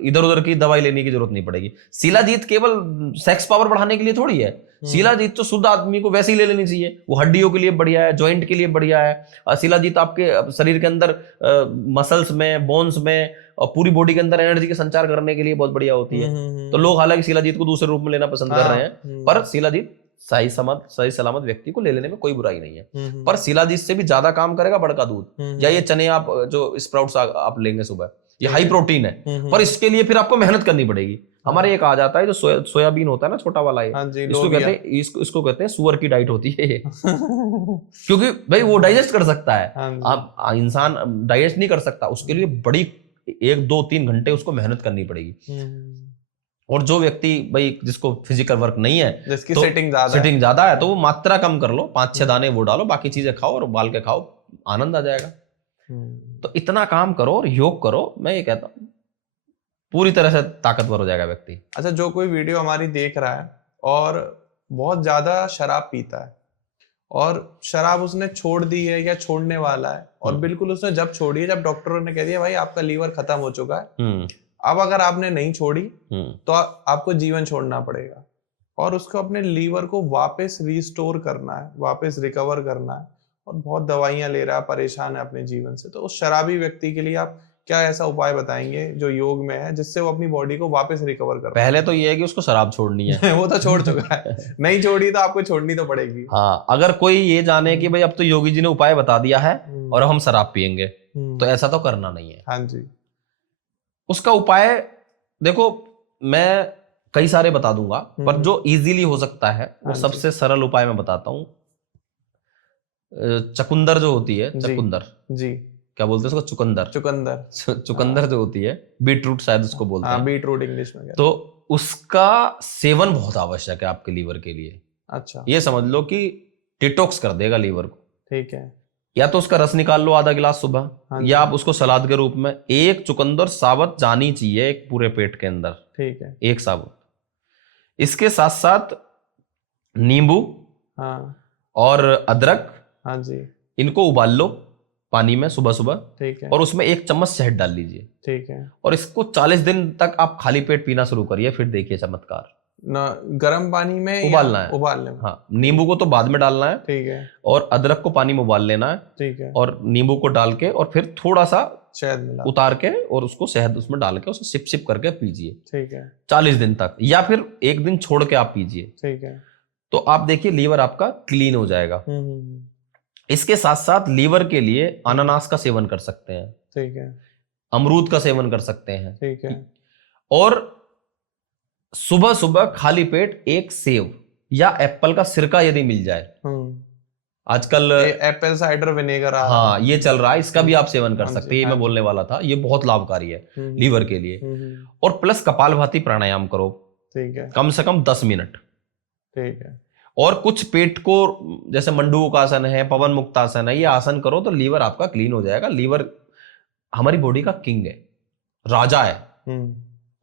इधर उधर की दवाई लेने की जरूरत नहीं पड़ेगी। शिलाजीत केवल सेक्स पावर बढ़ाने के लिए थोड़ी है, शिलाजीत तो शुद्ध आदमी को वैसे ही ले लेनी चाहिए, वो हड्डियों के लिए बढ़िया है, जॉइंट के लिए बढ़िया है। शिलाजीत आपके शरीर के अंदर मसल्स में, बोन्स में, और पूरी बॉडी के अंदर एनर्जी के संचार करने के लिए बहुत बढ़िया होती है। तो लोग हालांकि शिलाजीत को दूसरे रूप में लेना पसंद कर रहे हैं, पर शिलाजीत सही सलामत व्यक्ति को ले लेने में कोई बुराई नहीं है। पर शिलाजीत से भी ज्यादा काम करेगा बड़ का दूध, या ये चने आप जो स्प्राउट्स आप लेंगे सुबह, ये हाई प्रोटीन है, पर इसके लिए फिर आपको मेहनत करनी पड़ेगी। हमारे एक आ जाता है जो सोयाबीन होता है ना, छोटा वाला, इसको कहते हैं सुअर की डाइट होती है क्योंकि भाई वो डाइजेस्ट कर सकता है, आप इंसान डाइजेस्ट नहीं कर सकता, उसके लिए बड़ी 1-2-3 घंटे उसको मेहनत करनी पड़ेगी। और जो व्यक्ति भाई जिसको फिजिकल वर्क नहीं है, जिसकी तो सिटिंग ज्यादा है, तो वो मात्रा कम कर लो, 5-6 दाने वो डालो, बाकी चीजें खाओ और उबाल के खाओ, आनंद आ जाएगा। तो इतना काम करो और योग करो, मैं ये कहता हूँ पूरी तरह से ताकतवर हो जाएगा व्यक्ति। अच्छा, जो कोई वीडियो हमारी देख रहा है और बहुत ज्यादा शराब पीता है, और शराब उसने छोड़ दी है या छोड़ने वाला है, और बिल्कुल उसने जब छोड़ी है, जब डॉक्टरों ने कह दिया भाई आपका लीवर खत्म हो चुका है, अब अगर आपने नहीं छोड़ी तो आपको जीवन छोड़ना पड़ेगा, और उसको अपने लीवर को वापस रिस्टोर करना है, वापस रिकवर करना है, और बहुत दवाइयां ले रहा है, परेशान है अपने जीवन से, तो उस शराबी व्यक्ति के लिए आप क्या ऐसा उपाय बताएंगे जो योग में है जिससे वो अपनी बॉडी को वापस रिकवर कर पहले तो ये है कि उसको शराब छोड़नी है। वो तो छोड़ चुका है, नहीं छोड़ी तो आपको छोड़नी तो पड़ेगी। हाँ, अगर कोई ये जाने कि भाई अब तो योगी जी ने उपाय बता दिया है और हम शराब पियेंगे, तो ऐसा तो करना नहीं है। हाँ जी। उसका उपाय देखो, मैं कई सारे बता दूंगा, पर जो इजीली हो सकता है वो हाँ जी। सबसे सरल उपाय मैं बताता हूँ। चकुंदर जो होती है, जी। चकुंदर जी, क्या बोलते हैं उसको, चुकंदर, चुकंदर। चुकंदर जो होती है, बीटरूट शायद उसको बोलते हाँ, हैं। बीटरूट इंग्लिश में कहते तो उसका सेवन बहुत आवश्यक है आपके लीवर के लिए। हैं। अच्छा, ये समझ लो कि डिटॉक्स कर देगा लीवर को। ठीक है। या तो उसका रस निकाल लो आधा गिलास सुबह, हाँ या जी। आप उसको सलाद के रूप में, एक चुकंदर साबुत जानी चाहिए एक पूरे पेट के अंदर, ठीक है। एक साबुत। इसके साथ साथ नींबू हाँ। और अदरक, हाँ जी। इनको उबाल लो पानी में सुबह सुबह, ठीक है। और उसमें 1 चम्मच शहद डाल लीजिए, ठीक है। और इसको 40 दिन तक आप खाली पेट पीना शुरू करिए, फिर देखिए चमत्कार। ना, गर्म पानी में या उबालना है, उबालने में? हाँ, नींबू को तो बाद में डालना है, ठीक है। और अदरक को पानी में उबाल लेना है, ठीक है। और नींबू को डाल के, और फिर थोड़ा सा शहद मिला। उतार के, और उसको शहद उसमें डाल के उसको सिप सिप करके पीजिए ठीक है। 40 दिन तक, या फिर एक दिन छोड़ के आप पीजिए। ठीक है। तो आप देखिए लीवर आपका क्लीन हो जाएगा। हम्म। इसके साथ साथ लीवर के लिए अनानास का सेवन कर सकते हैं, ठीक है। अमरूद का सेवन कर सकते हैं, ठीक है। और सुबह सुबह खाली पेट एक सेव या एप्पल का सिरका यदि मिल जाए, आजकल एप्पल साइडर विनेगर आ रहा हाँ ये चल रहा है, इसका भी आप सेवन कर हाँ सकते जी, हैं। ये हाँ मैं बोलने वाला था, ये बहुत लाभकारी है लीवर के लिए। हम्म। और प्लस कपालभाति प्राणायाम करो, ठीक है। कम से कम 10 मिनट। ठीक है। और कुछ पेट को, जैसे मंडूकासन है, पवन मुक्तासन है, ये आसन करो तो लीवर आपका क्लीन हो जाएगा। लीवर हमारी बॉडी का किंग है, राजा है,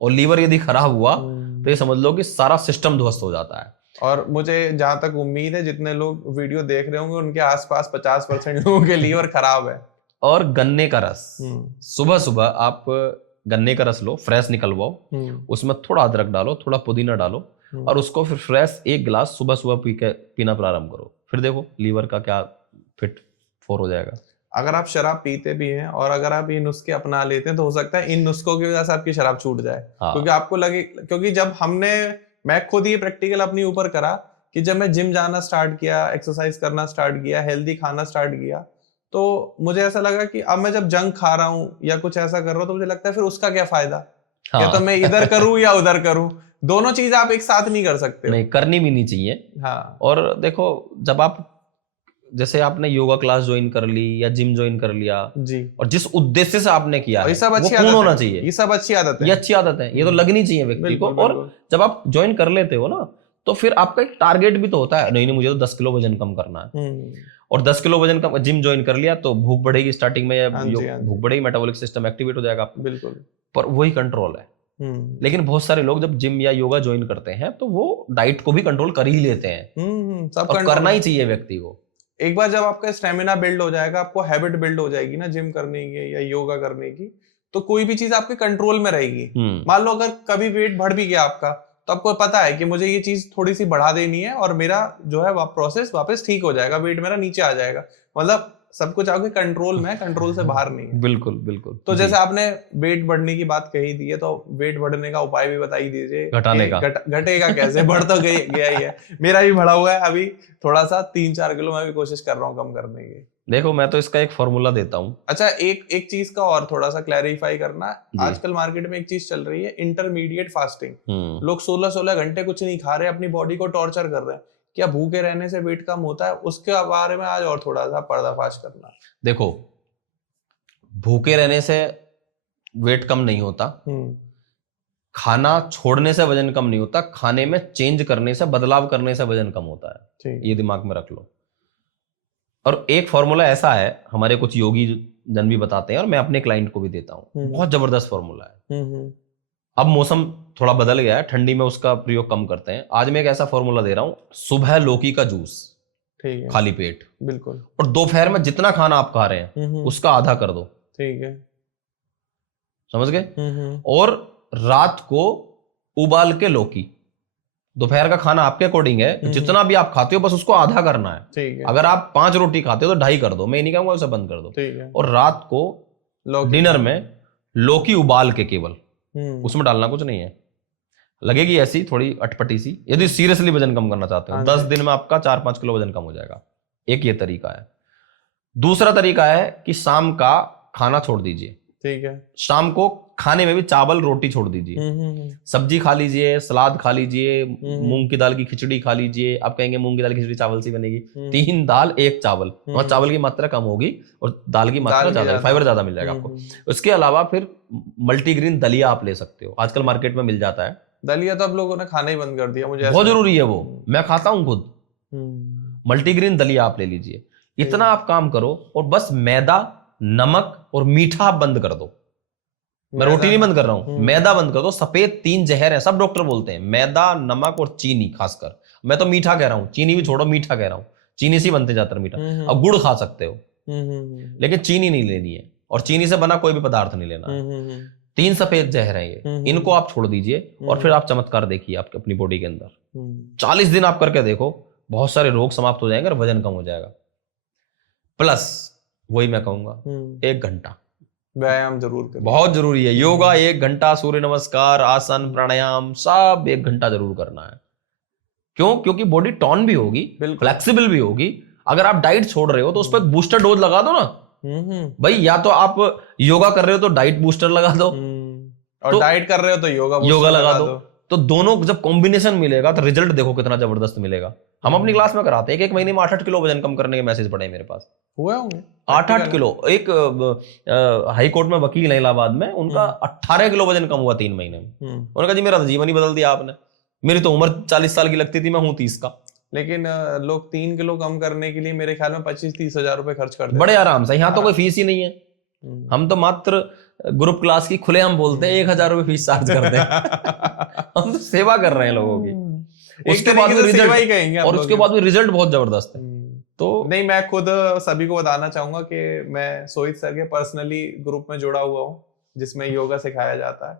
और लीवर यदि खराब हुआ तो ये समझ लो कि सारा सिस्टम ध्वस्त हो जाता है। और मुझे जहां तक उम्मीद है, जितने लोग वीडियो देख रहे होंगे उनके आसपास 50% लोगों के लीवर खराब है। और गन्ने का रस, सुबह सुबह आप गन्ने का रस लो, फ्रेश निकलवाओ, उसमें थोड़ा अदरक डालो, थोड़ा पुदीना डालो, और उसको फिर फ्रेश 1 गिलास सुबह सुबह पीना प्रारंभ करो। फिर देखो लीवर का क्या फिट फोर हो जाएगा। अगर आप शराब पीते भी हैं और अगर आप ये नुस्खे अपना लेते हैं तो हो सकता है इन नुस्खों की वजह से आपकी शराब छूट जाए। हाँ। क्योंकि आपको लगे, क्योंकि जब मैं खुद ये प्रैक्टिकल अपने ऊपर करा कि जब मैं जिम जाना स्टार्ट किया, एक्सरसाइज करना स्टार्ट किया, हेल्दी खाना स्टार्ट किया, तो मुझे ऐसा लगा कि अब मैं जब जंक खा रहा हूँ या कुछ ऐसा कर रहा हूँ तो मुझे लगता है फिर उसका क्या फायदा। हाँ। या तो मैं इधर करूँ या उधर करूँ, दोनों चीज आप एक साथ नहीं कर सकते। नहीं, करनी भी नहीं चाहिए। हाँ। और देखो, जब आप, जैसे आपने योगा क्लास ज्वाइन कर ली या जिम ज्वाइन कर लिया जी, और जिस उद्देश्य से आपने किया है वो पूर्ण होना चाहिए। ये सब अच्छी आदत है, ये अच्छी आदत है, ये तो लगनी चाहिए व्यक्ति को। और जब आप ज्वाइन कर लेते हो ना, तो फिर आपका एक टारगेट भी तो होता है, नहीं मुझे तो 10 किलो वजन कम करना है, और 10 किलो वजन कम, जिम ज्वाइन कर लिया तो भूख बढ़ेगी स्टार्टिंग में, या भूख बढ़ेगी, मेटाबॉलिक सिस्टम एक्टिवेट हो जाएगा आपका, बिल्कुल, पर वही कंट्रोल है। लेकिन बहुत सारे लोग जब जिम या योगा ज्वाइन करते हैं तो वो डाइट को भी कंट्रोल कर ही लेते हैं, सब करना ही चाहिए व्यक्ति को। एक बार जब आपका स्टेमिना बिल्ड हो जाएगा, आपको हैबिट बिल्ड हो जाएगी ना जिम करने की या योगा करने की, तो कोई भी चीज आपके कंट्रोल में रहेगी। मान लो अगर कभी वेट बढ़ भी गया आपका, तो आपको पता है कि मुझे ये चीज थोड़ी सी बढ़ा देनी है और मेरा जो है प्रोसेस वापस ठीक हो जाएगा, वेट मेरा नीचे आ जाएगा। मतलब सब कुछ आपके कंट्रोल में है, कंट्रोल से बाहर नहीं है। बिल्कुल बिल्कुल। तो जैसे आपने वेट बढ़ने की बात कही दी है, तो वेट बढ़ने का उपाय भी बताई दीजिए। घटाने का घटेगा कैसे? बढ़ तो गया ही है, मेरा भी बढ़ा हुआ है अभी थोड़ा सा, 3-4 किलो मैं भी कोशिश कर रहा हूँ कम करने की। देखो, मैं तो इसका एक फॉर्मूला देता हूँ। अच्छा, एक चीज का और थोड़ा सा क्लैरिफाई करना, आजकल मार्केट में एक चीज चल रही है, इंटरमीडिएट फास्टिंग। लोग 16-16 घंटे कुछ नहीं खा रहे, अपनी बॉडी को टॉर्चर कर रहे हैं। क्या भूखे रहने से वेट कम होता है? उसके बारे में आज और थोड़ा सा पर्दाफाश करना। देखो, भूखे रहने से वेट कम नहीं होता, खाना छोड़ने से वजन कम नहीं होता, खाने में चेंज करने से, बदलाव करने से वजन कम होता है। ये दिमाग में रख लो। और एक फॉर्मूला ऐसा है, हमारे कुछ योगी जन भी बताते हैं और मैं अपने क्लाइंट को भी देता हूँ, बहुत जबरदस्त फॉर्मूला है। अब मौसम थोड़ा बदल गया है, ठंडी में उसका प्रयोग कम करते हैं। आज मैं एक ऐसा फॉर्मूला दे रहा हूँ, सुबह लौकी का जूस, ठीक है, खाली पेट, बिल्कुल, और दोपहर में जितना खाना आप खा रहे हैं उसका आधा कर दो, ठीक है, समझ गए? और रात को उबाल के लौकी, दोपहर का खाना आपके अकॉर्डिंग है, जितना भी आप खाते हो बस उसको आधा करना है। ठीक है, अगर आप 5 रोटी खाते हो तो 2.5 कर दो, मैं नहीं कहूंगा उसे बंद कर दो। ठीक है। और रात को लौकी डिनर खाना। में लौकी उबाल के केवल, हम्म, उसमें डालना कुछ नहीं है। लगेगी ऐसी थोड़ी अटपटी सी। यदि सीरियसली वजन कम करना चाहते हो, हाँ 10 जी। दिन में आपका 4-5 किलो वजन कम हो जाएगा। एक ये तरीका है। दूसरा तरीका है कि शाम का खाना छोड़ दीजिए। ठीक है। शाम को खाने में भी चावल रोटी छोड़ दीजिए, सब्जी खा लीजिए, सलाद खा लीजिए, मूंग की दाल की खिचड़ी खा लीजिए। आप कहेंगे मूंग की दाल की खिचड़ी चावल से बनेगी, 3 दाल 1 चावल, वहां चावल की मात्रा कम होगी और दाल की मात्रा दाल की ज्यादा, ज्यादा फाइबर होगी। ज्यादा मिल जाएगा आपको। उसके अलावा फिर मल्टीग्रेन दलिया आप ले सकते हो, आजकल मार्केट में मिल जाता है। दलिया तो अब लोगों ने खाना ही बंद कर दिया, मुझे बहुत ऐसा जरूरी है लगता वो, मैं खाता हूं खुद। मल्टीग्रेन दलिया आप ले लीजिए। इतना आप काम करो और बस मैदा, नमक और मीठा आप बंद कर दो। मैं रोटी नहीं बंद कर रहा हूं, मैदा बंद कर दो। सफेद 3 जहर है, सब डॉक्टर बोलते हैं, मैदा, नमक और चीनी खासकर। मैं तो मीठा कह रहा हूं, चीनी भी छोड़ो, मीठा कह रहा हूं। चीनी से बनते जाता है मीठा। अब गुड़ खा सकते हो, लेकिन चीनी नहीं लेनी है, और चीनी से बना कोई भी पदार्थ नहीं लेना है। 3 सफेद जहर है ये, इनको आप छोड़ दीजिए और फिर आप चमत्कार देखिए आपके अपनी बॉडी के अंदर। 40 दिन आप करके देखो, बहुत सारे रोग समाप्त हो जाएंगे और वजन कम हो जाएगा। प्लस वही मैं कहूंगा, 1 घंटा व्यायाम जरूर करें, बहुत जरूरी है। योगा 1 घंटा, सूर्य नमस्कार, आसन, प्राणायाम सब 1 घंटा जरूर करना है। क्यों? क्योंकि बॉडी टॉन भी होगी, फ्लेक्सिबल भी होगी। अगर आप डाइट छोड़ रहे हो तो उस पर बूस्टर डोज लगा दो ना भाई। या तो आप योगा कर रहे हो तो डाइट बूस्टर लगा दो, और तो डाइट कर रहे हो तो योगा लगा दो। तो दोनों जब कॉम्बिनेशन मिलेगा तो रिजल्ट देखो कितना जबरदस्त मिलेगा। हम अपनी क्लास में कराते हैं, 1 महीने में 8-8 किलो वजन कम करने के मैसेज पड़े मेरे पास, हुए होंगे 8-8 किलो। एक हाई कोर्ट में वकील है इलाहाबाद में, उनका 18 किलो वजन कम हुआ 3 महीने में। उन्होंने कहा जी मेरा जीवन ही बदल दिया आपने। मेरी तो उम्र 40 साल की लगती थी, मैं हूं 30 का। लेकिन लोग 3 किलो कम करने के लिए मेरे ख्याल में 25-30 हजार रुपए खर्च करते हैं बड़े आराम से। यहाँ तो कोई फीस ही नहीं है, हम तो मात्र ग्रुप क्लास की खुले हम बोलते हैं 1,000 रुपए फीस चार्ज करते हैं। हम तो सेवा कर रहे हैं लोगों की। उसके बाद भी रिजल्ट, और उसके बाद भी रिजल्ट बहुत जबरदस्त है। तो नहीं, मैं खुद सभी को बताना चाहूंगा कि मैं सोहित सर के पर्सनली ग्रुप में जुड़ा हुआ हूँ, जिसमें योगा सिखाया जाता है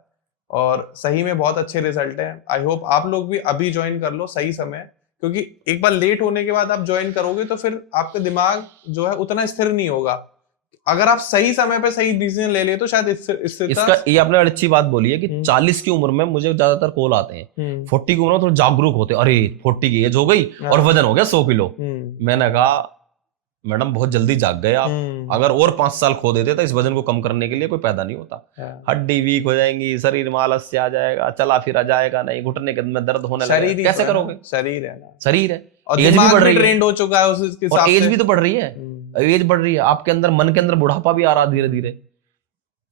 और सही में बहुत अच्छे रिजल्ट हैं। आई होप आप लोग भी अभी ज्वाइन कर लो, सही समय, क्योंकि एक बार लेट होने के बाद आप ज्वाइन करोगे तो फिर आपका दिमाग जो है उतना स्थिर नहीं होगा। अगर आप सही समय पे सही डिसीजन ले ले तो शायद इसका ये आपने अच्छी बात बोली है कि 40 की उम्र में मुझे ज्यादातर कॉल आते हैं, 40 की उम्र में थोड़ा जागरूक होते हैं, अरे 40 की एज हो गई और वजन हो गया 100 किलो। मैंने कहा मैडम बहुत जल्दी जाग गए आप, अगर और 5 साल खो देते तो इस वजन को कम करने के लिए कोई पैदा नहीं होता। हड्डी वीक हो जाएंगी, शरीर में आलस्य आ जाएगा, चला फिरा जाएगा नहीं, घुटने के में दर्द होने लगेगा, कैसे करोगे? शरीर है ना, शरीर है, और एज भी बढ़ रही है, ट्रेंड हो चुका है उसके हिसाब से, एज भी तो बढ़ रही है, एज बढ़ रही है आपके अंदर, मन के अंदर बुढ़ापा भी आ रहा धीरे धीरे।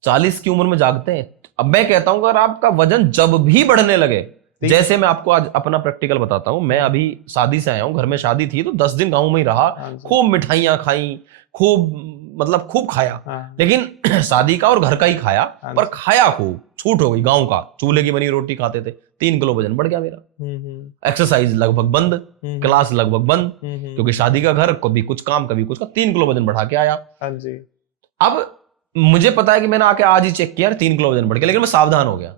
40 की उम्र में जागते हैं। अब मैं कहता हूं अगर आपका वजन जब भी बढ़ने लगे, जैसे मैं आपको आज अपना प्रैक्टिकल बताता हूं, मैं अभी शादी से आया हूं, घर में शादी थी तो 10 दिन गांव में ही रहा, खूब मिठाइयां खाई, खूब खाया, लेकिन शादी का और घर का ही खाया, पर खाया खूब, छूट हो गई गांव का, चूल्हे की बनी रोटी खाते थे। 3 किलो वजन बढ़ गया मेरा। एक्सरसाइज लगभग बंद, क्लास लगभग बंद, क्योंकि शादी का घर, कभी कुछ काम कभी कुछ का, 3 किलो वजन बढ़ा के आया। अब मुझे पता है कि मैंने आके आज ही चेक किया 3 किलो वजन बढ़ गया, लेकिन मैं सावधान हो गया।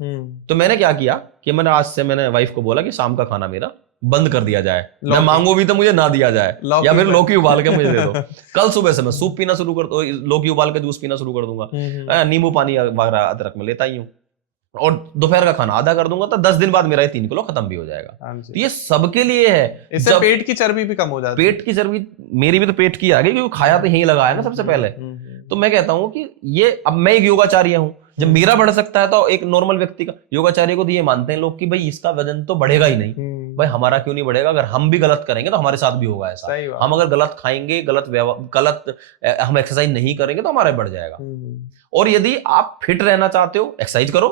तो मैंने क्या किया कि मैंने आज से मैंने वाइफ को बोला कि शाम का खाना मेरा बंद कर दिया जाए, मैं मांगू भी तो मुझे ना दिया जाए, या फिर लौकी उबाल के मुझे दे दो। कल सुबह से मैं सूप पीना शुरू कर दूंगा, लौकी उबाल के जूस पीना शुरू कर दूंगा, नींबू पानी वगैरह अदरक में लेता ही हूँ, और दोपहर का खाना आधा कर दूंगा, तो 10 दिन बाद मेरा 3 किलो खत्म भी हो जाएगा। तो ये सबके लिए है। इससे पेट की चर्बी भी कम हो जाती है। पेट की चर्बी मेरी भी तो पेट की आ गई, क्योंकि खाया तो यही लगाया ना सबसे पहले। तो मैं कहता हूं कि ये, अब मैं एक योगाचार्य हूं, जब मेरा बढ़ सकता है तो एक नॉर्मल व्यक्ति का, योगाचार्य को तो ये मानते हैं लोग कि भाई इसका वजन तो बढ़ेगा ही नहीं, भाई हमारा क्यों नहीं बढ़ेगा? अगर हम भी गलत करेंगे तो हमारे साथ भी होगा ऐसा। हम अगर गलत खाएंगे, गलत हम एक्सरसाइज नहीं करेंगे तो हमारा बढ़ जाएगा। और यदि आप फिट रहना चाहते हो, एक्सरसाइज करो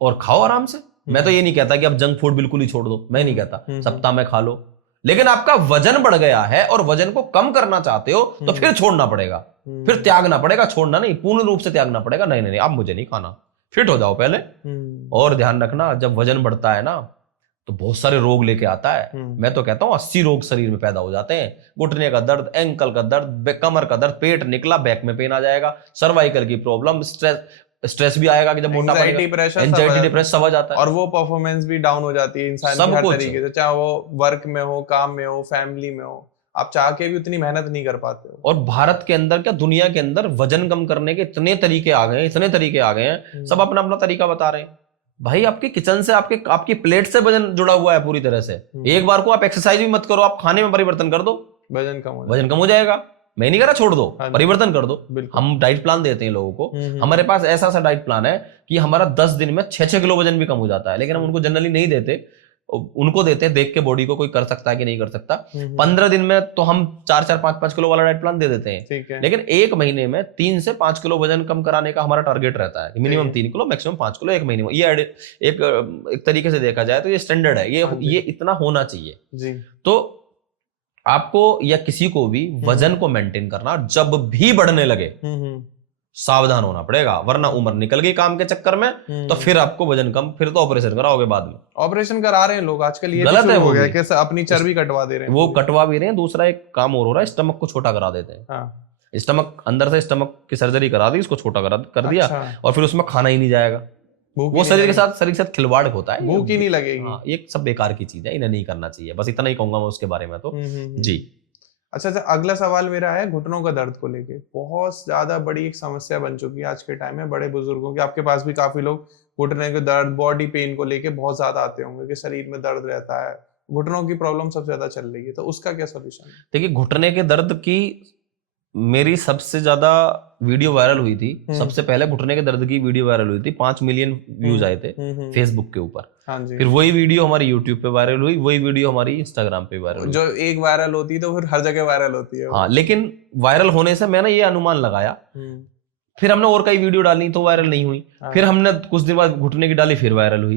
और खाओ आराम से। मैं तो ये नहीं कहता कि आप जंक फूड बिल्कुल ही छोड़ दो, मैं नहीं कहता, सप्ताह में खा लो, लेकिन आपका वजन बढ़ गया है और वजन को कम करना चाहते हो तो फिर छोड़ना पड़ेगा, फिर त्यागना पड़ेगा, छोड़ना नहीं, पूर्ण रूप से त्यागना पड़ेगा। नहीं नहीं, अब मुझे नहीं खाना, फिट हो जाओ पहले। और ध्यान रखना, जब वजन बढ़ता है ना तो बहुत सारे रोग लेके आता है। मैं तो कहता हूं 80 रोग शरीर में पैदा हो जाते हैं। घुटने का दर्द, एंकल का दर्द, कमर का दर्द, पेट निकला, बैक में पेन आ जाएगा, सर्वाइकल की प्रॉब्लम, स्ट्रेस, स्ट्रेस भी आएगा कि जब मोटा एंजाइटी प्रेशर एंजाइटी डिप्रेशन सब आ जाता है और वो परफॉर्मेंस भी डाउन हो जाती है इंसान सब की हर कुछ। तरीके से, चाहे वो वर्क में हो, काम में हो, फैमिली में हो, आप चाह के भी उतनी मेहनत नहीं कर पाते हो। और भारत के अंदर क्या दुनिया के अंदर वजन कम करने के इतने तरीके आ गए हैं, इतने तरीके आ गए हैं, सब अपना अपना तरीका बता रहे हैं। भाई आपके किचन से आपकी प्लेट से वजन जुड़ा हुआ है पूरी तरह से। एक बार को आप एक्सरसाइज भी मत करो, आप खाने में परिवर्तन कर दो, वजन कम हो जाएगा। मैं नहीं कह रहा छोड़ दो, परिवर्तन कर दो। हम डाइट प्लान देते हैं लोगों को, हमारे पास ऐसा सा डाइट प्लान है कि हमारा 10 दिन में 6-6 किलो वजन भी कम हो जाता है, लेकिन हम उनको जनरली नहीं देते, उनको देते हैं देख के बॉडी को कोई कर सकता है कि नहीं कर सकता। 15 दिन में तो हम 4-4, 5-5 किलो वाला डाइट प्लान दे देते हैं, लेकिन एक महीने में 3 से 5 किलो वजन कम कराने का हमारा टारगेट रहता है, मिनिमम 3 किलो मैक्सिमम 5 किलो एक महीने में। ये एक तरीके से देखा जाए तो ये स्टैंडर्ड है, ये इतना होना चाहिए। तो आपको या किसी को भी वजन को मेंटेन करना, जब भी बढ़ने लगे सावधान होना पड़ेगा, वरना उम्र निकल गई काम के चक्कर में तो फिर आपको वजन कम, फिर तो ऑपरेशन कराओगे बाद में। ऑपरेशन करा रहे हैं लोग आजकल, ये गलत है, हो गया कि अपनी चर्बी कटवा दे रहे हैं, वो कटवा भी रहे हैं। दूसरा एक काम और हो रहा है, स्टमक को छोटा करा देते हैं। स्टमक अंदर से स्टमक की सर्जरी करा दी, इसको छोटा कर दिया और फिर उसमें खाना ही नहीं जाएगा। वो शरीर के साथ खिलवाड़ होता है, भूख ही नहीं लगेगी। ये सब बेकार की चीज है, इन्हें नहीं करना चाहिए। बस इतना ही कहूंगा मैं उसके बारे में तो जी। अच्छा, अगला सवाल मेरा है घुटनों का दर्द को लेके। बहुत ज्यादा बड़ी एक समस्या बन चुकी है आज के टाइम में बड़े बुजुर्गों की। आपके पास भी काफी लोग घुटने के दर्द, बॉडी पेन को लेके बहुत ज्यादा आते होंगे कि शरीर में दर्द रहता है, घुटनों की प्रॉब्लम सबसे ज्यादा चल रही है, तो उसका क्या सोल्यूशन है? देखिए, घुटने के दर्द की मेरी सबसे ज्यादा वीडियो वायरल हुई थी, सबसे पहले घुटने के दर्द की वीडियो वायरल हुई थी, 5 मिलियन व्यूज आए थे फेसबुक के ऊपर। फिर वही वीडियो हमारी यूट्यूब पे वायरल हुई, वही वीडियो हमारी इंस्टाग्राम पे वायरल हुई। जो एक वायरल होती है तो फिर हर जगह वायरल होती है। हाँ, लेकिन वायरल होने से मैंने ये अनुमान लगाया, फिर हमने और कई वीडियो डाली तो वायरल नहीं हुई, फिर हमने कुछ दिन बाद घुटने की डाली, फिर वायरल हुई।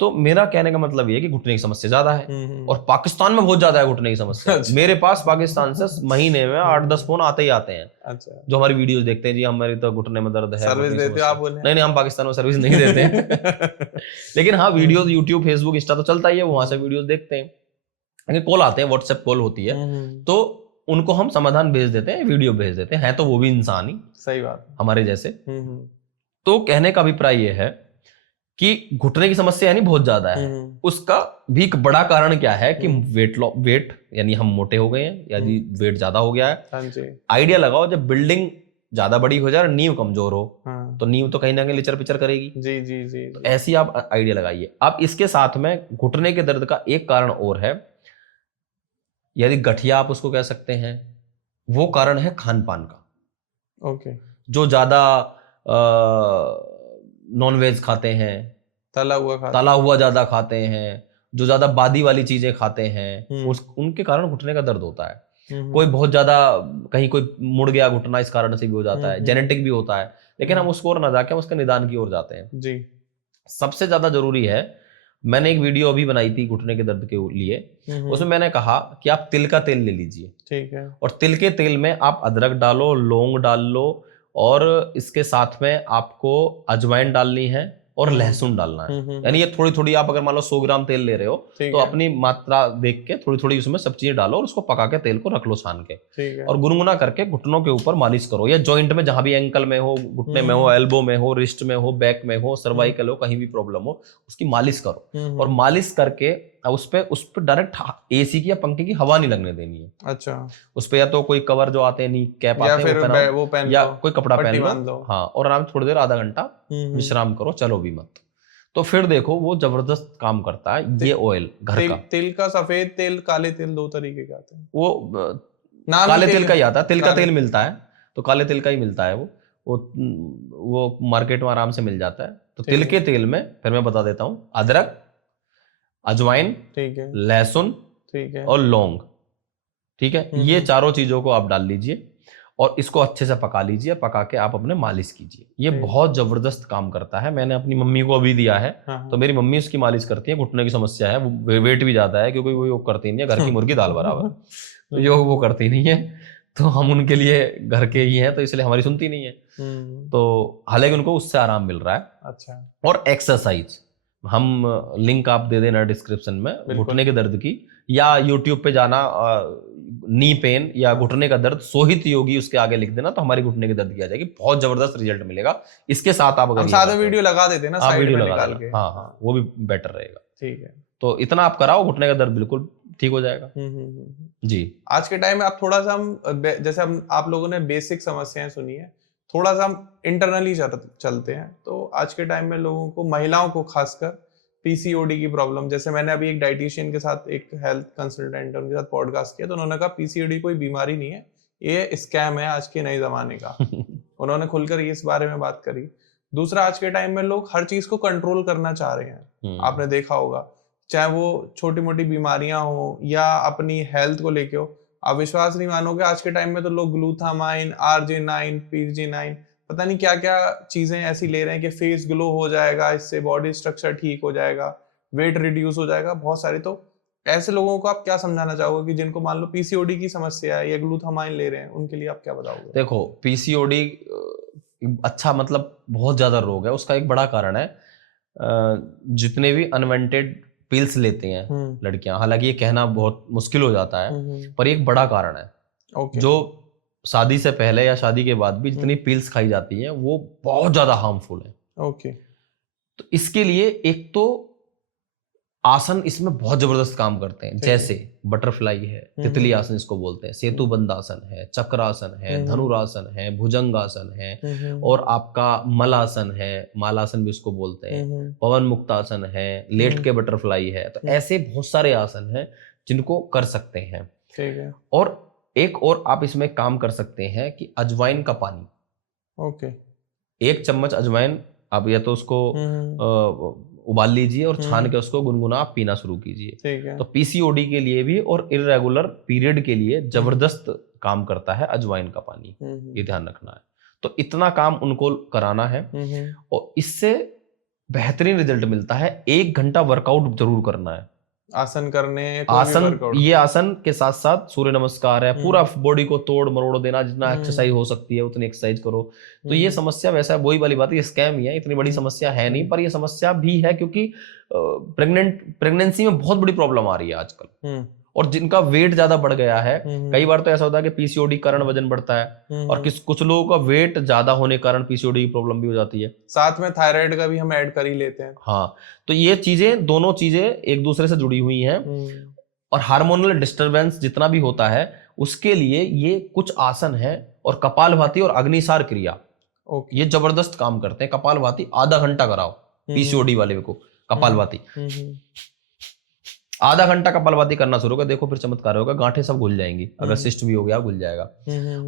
तो मेरा कहने का मतलब ये है कि घुटने की समस्या ज्यादा है, और पाकिस्तान में बहुत ज्यादा है घुटने की समस्या। मेरे पास पाकिस्तान से महीने में 8-10 फोन आते ही आते हैं। अच्छा। जो हमारी वीडियोस देखते हैं, जी हमारी तो घुटने में दर्द है, सर्विस देते हो आप? बोले नहीं, हम पाकिस्तान में सर्विस नहीं देते लेकिन हाँ, वीडियो यूट्यूब, फेसबुक, इंस्टा तो चलता ही है, वहां से वीडियोस देखते हैं। कॉल आते हैं, व्हाट्सएप कॉल होती है, तो उनको हम समाधान भेज देते हैं, वीडियो भेज देते हैं तो वो भी इंसान ही, सही बात, हमारे जैसे। तो कहने का अभिप्राय ये है कि घुटने की समस्या यानी बहुत ज्यादा है। उसका भी एक बड़ा कारण क्या है कि वेट यानी हम मोटे हो गए हैं, यानी वेट ज्यादा हो गया है। आइडिया लगाओ, जब बिल्डिंग ज्यादा बड़ी हो जाए और नींव कमजोर हो तो नींव तो कहीं ना कहीं लिचर पिचर करेगी। जी जी जी। ऐसी आप आइडिया लगाइए। अब इसके साथ में घुटने के दर्द का एक कारण और है, यदि गठिया आप उसको कह सकते हैं, वो कारण है खान पान का। ओके। जो ज्यादा नॉनवेज खाते हैं, तला हुआ ज्यादा खाते हैं, जो ज्यादा बादी वाली चीजें खाते हैं, उनके कारण घुटने का दर्द होता है। कोई बहुत ज्यादा कहीं कोई मुड़ गया घुटना, इस कारण से भी हो जाता है, जेनेटिक भी होता है, लेकिन हम उसको और ना जाके उसके निदान की ओर जाते हैं। जी। सबसे ज्यादा जरूरी है, मैंने एक वीडियो अभी बनाई थी घुटने के दर्द के लिए, उसमें मैंने कहा कि आप तिल का तेल ले लीजिए, ठीक है, और तिल के तेल में आप अदरक डालो, लौंग डाल लो, और इसके साथ में आपको अजवाइन डालनी है और लहसुन डालना है। यानी ये थोड़ी थोड़ी, आप अगर मान लो 100 ग्राम तेल ले रहे हो तो अपनी मात्रा देख के थोड़ी थोड़ी उसमें सब चीजें डालो और उसको पका के तेल को रख लो छान के, और गुनगुना करके घुटनों के ऊपर मालिश करो, या जॉइंट में जहां भी एंकल में हो, घुटने में हो, एल्बो में हो, रिस्ट में हो, बैक में हो, सर्वाइकल हो, कहीं भी प्रॉब्लम हो, उसकी मालिश करो। और मालिश करके उस पे डायरेक्ट एसी की या पंखे की हवा नहीं लगने देनी है। अच्छा। उस पे या तो कोई कवर जो आते हैं, नी कैप आते हैं, वो पहन या कोई कपड़ा पहन लो। हाँ, और आराम थोड़ी देर, आधा घंटा विश्राम करो, चलो भी मत। तो फिर देखो वो जबरदस्त काम करता है। ये ऑयल घर का, तिल का, सफेद तेल, काले तेल, 2 तरीके के आते हैं। वो काले तेल का ही आता है, तिल का तेल मिलता है तो काले तेल का ही मिलता है। वो मार्केट में आराम से मिल जाता है। तो तिल के तेल में फिर मैं बता देता हूँ, अदरक, अजवाइन, ठीक है, लहसुन, ठीक है, और लौंग, ठीक है, ये चारों चीजों को आप डाल लीजिए और इसको अच्छे से पका लीजिए। पका के आप अपने मालिश कीजिए, ये बहुत जबरदस्त काम करता है। मैंने अपनी मम्मी को अभी दिया है, तो मेरी मम्मी उसकी मालिश करती है। घुटने की समस्या है, वो वेट भी ज्यादा है, क्योंकि वो योग करती नहीं है, घर की मुर्गी दाल बराबर, तो योग वो करती नहीं है, तो हम उनके लिए घर के ही हैं, तो इसलिए हमारी सुनती नहीं है। तो हालांकि उनको उससे आराम मिल रहा है। अच्छा। और एक्सरसाइज, हम लिंक आप दे देना डिस्क्रिप्शन में बिल्कुल। घुटने के दर्द की, या यूट्यूब पे जाना नी पेन या घुटने का दर्द सोहित योगी उसके आगे लिख देना, तो हमारी घुटने के दर्द की आ जाएगी, बहुत जबरदस्त रिजल्ट मिलेगा। इसके साथ आप अगर हम ये साथ में करते हो, वीडियो लगा देते हैं ना आप साइड वीडियो में लगा निकाल देना, के। हाँ वो भी बेटर रहेगा। ठीक है, तो इतना आप कराओ, घुटने का दर्द बिल्कुल ठीक हो जाएगा। जी। आज के टाइम में आप थोड़ा सा जैसे हम आप लोगों ने बेसिक समस्याएं सुनी है, थोड़ा सा हम इंटरनली चलते हैं। तो आज के टाइम में लोगों को, महिलाओं को खासकर पीसीओडी की प्रॉब्लम, जैसे मैंने अभी एक डाइटिशियन के साथ, एक हेल्थ कंसल्टेंट है उनके साथ पॉडकास्ट किया, तो उन्होंने कहा पीसीओडी कोई बीमारी नहीं है, ये स्कैम है आज के नए जमाने का। उन्होंने खुलकर इस बारे में बात करी। दूसरा, आज के टाइम में लोग हर चीज को कंट्रोल करना चाह रहे हैं। आपने देखा होगा, चाहे वो छोटी मोटी बीमारियां हो या अपनी हेल्थ को लेके हो। आप विश्वास नहीं मानोगे, आज के टाइम में तो लोग ग्लूथामाइन, RJ9, PG9, पता नहीं क्या क्या चीजें ऐसी ले रहे हैं कि फेस ग्लो हो जाएगा, इससे बॉडी स्ट्रक्चर ठीक हो जाएगा, वेट रिड्यूस हो जाएगा, बहुत सारी। तो ऐसे लोगों को आप क्या समझाना चाहोगे कि जिनको मान लो पीसीओडी की समस्या है या ग्लूथामाइन ले रहे हैं, उनके लिए आप क्या बताओगे? देखो, पीसीओडी अच्छा मतलब बहुत ज्यादा रोग है, उसका एक बड़ा कारण है जितने भी अनवांटेड पिल्स लेते हैं लड़कियां, हालांकि ये कहना बहुत मुश्किल हो जाता है, पर एक बड़ा कारण है। जो शादी से पहले या शादी के बाद भी जितनी पिल्स खाई जाती हैं वो बहुत ज्यादा हार्मफुल है। तो इसके लिए एक तो आसन इसमें बहुत जबरदस्त काम करते हैं, जैसे बटरफ्लाई है, तितली आसन इसको बोलते हैं, सेतुबंध आसन है, चक्रासन है, धनुरासन है, भुजंगासन है, और आपका मलासन है, मालासन भी इसको बोलते हैं, पवन मुक्तासन है, लेट के बटरफ्लाई है। तो ऐसे बहुत सारे आसन हैं जिनको कर सकते हैं। ठीक है। और एक और आप इसमें काम कर सकते हैं कि अजवाइन का पानी, 1 चम्मच अजवाइन आप या तो उसको उबाल लीजिए और छान के उसको गुनगुना आप पीना शुरू कीजिए। तो पीसीओडी के लिए भी और इर्रेगुलर पीरियड के लिए जबरदस्त काम करता है अजवाइन का पानी, ये ध्यान रखना है। तो इतना काम उनको कराना है और इससे बेहतरीन रिजल्ट मिलता है। 1 घंटा वर्कआउट जरूर करना है, आसन करने, ये आसन के साथ साथ सूर्य नमस्कार है, पूरा बॉडी को तोड़ मरोड़ देना, जितना एक्सरसाइज हो सकती है उतनी एक्सरसाइज करो। तो ये समस्या वैसा वही वाली बात है, ये स्कैम ही है, इतनी बड़ी समस्या है नहीं, पर ये समस्या भी है क्योंकि प्रेगनेंसी में बहुत बड़ी प्रॉब्लम आ रही है आजकल। और जिनका वेट ज्यादा बढ़ गया है, कई बार तो ऐसा होता है कि पीसीओडी कारण वजन बढ़ता है, और कुछ लोगों का वेट ज्यादा होने के कारण पीसीओडी की प्रॉब्लम भी हो जाती है। साथ में थायराइड का भी हम ऐड कर ही लेते हैं। हाँ, तो ये चीजें, दोनों चीजें एक दूसरे से जुड़ी हुई हैं। और हार्मोनल डिस्टरबेंस जितना भी होता है उसके लिए ये कुछ आसन है, और कपालभाति और अग्निसार क्रिया ये जबरदस्त काम करते हैं। कपालभाति आधा घंटा कराओ पीसीओडी वाले को, कपालभाति आधा घंटा कपालभाति करना शुरू कर, देखो फिर चमत्कार होगा, गांठें सब घुल जाएंगी, अगर सिस्ट भी हो गया घुल जाएगा।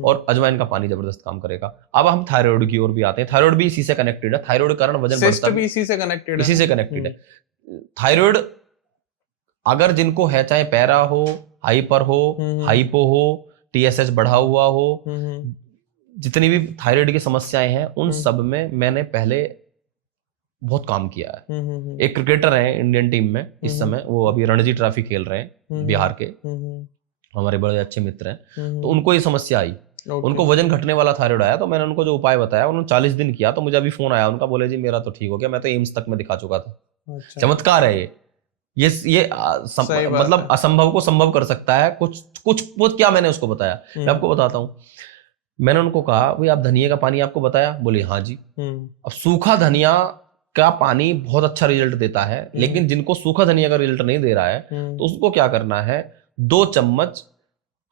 और अजवाइन का पानी जबरदस्त काम करेगा। अब हम थायराइड की ओर भी आते हैं। थायराइड भी इसी से कनेक्टेड है, थायराइड के कारण वजन बढ़ता है, इसी से कनेक्टेड है। थायराइड अगर जिनको है, चाहे पैरा हो, हाइपर हो, हाइपो हो, TSH बढ़ा हुआ हो, जितनी भी थायराइड की समस्याएं हैं उन सब में मैंने पहले बहुत काम किया है। एक क्रिकेटर है इंडियन टीम में इस समय, वो अभी रणजी ट्रॉफी खेल रहे हैं, बिहार के, हमारे बड़े अच्छे मित्र हैं। तो उनको ये समस्या आई, उनको वजन घटने वाला थायराइड आया। तो मैंने उनको जो उपाय बताया, उन्होंने 40 दिन किया। तो मुझे अभी फोन आया उनका, बोले जी मेरा तो ठीक हो गया, मैं तो एम्स तक में दिखा चुका था। चमत्कार है ये मतलब असंभव को संभव कर सकता है। कुछ क्या मैंने उसको बताया, मैं आपको बताता हूँ। मैंने उनको कहा, भाई आप धनिया का पानी आपको बताया? बोले हाँ जी। अब सूखा धनिया का पानी बहुत अच्छा रिजल्ट देता है, लेकिन जिनको सूखा धनिया का रिजल्ट नहीं दे रहा है तो उसको क्या करना है, 2 चम्मच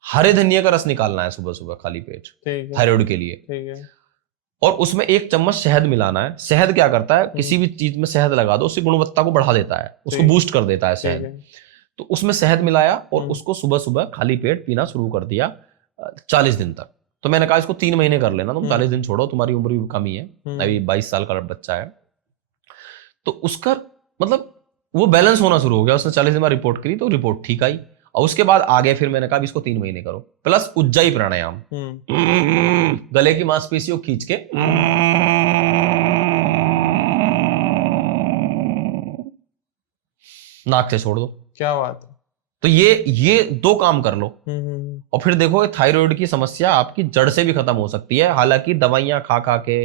हरे धनिया का रस निकालना है सुबह सुबह खाली पेट, थायराइड के लिए। और उसमें 1 चम्मच शहद मिलाना है। शहद क्या करता है, किसी भी चीज में शहद लगा दो, उसकी गुणवत्ता को बढ़ा देता है, उसको बूस्ट कर देता है शहद। तो उसमें शहद मिलाया और उसको सुबह सुबह खाली पेट पीना शुरू कर दिया 40 दिन तक। तो मैंने कहा इसको 3 महीने कर लेना, तुम 40 दिन छोड़ो, तुम्हारी उम्र भी कम ही है, अभी 22 साल का बच्चा है। तो उसका मतलब वो बैलेंस होना शुरू हो गया। उसने 40 दिन बाद रिपोर्ट करी तो रिपोर्ट ठीक आई, और उसके बाद आगे फिर मैंने कहा इसको 3 महीने करो, प्लस उज्जाई प्राणायाम, गले की मांसपेशियों खींच के नाक से छोड़ दो। क्या बात है। तो ये 2 काम कर लो, और फिर देखो थायराइड की समस्या आपकी जड़ से भी खत्म हो सकती है। हालांकि दवाइयां खा खा के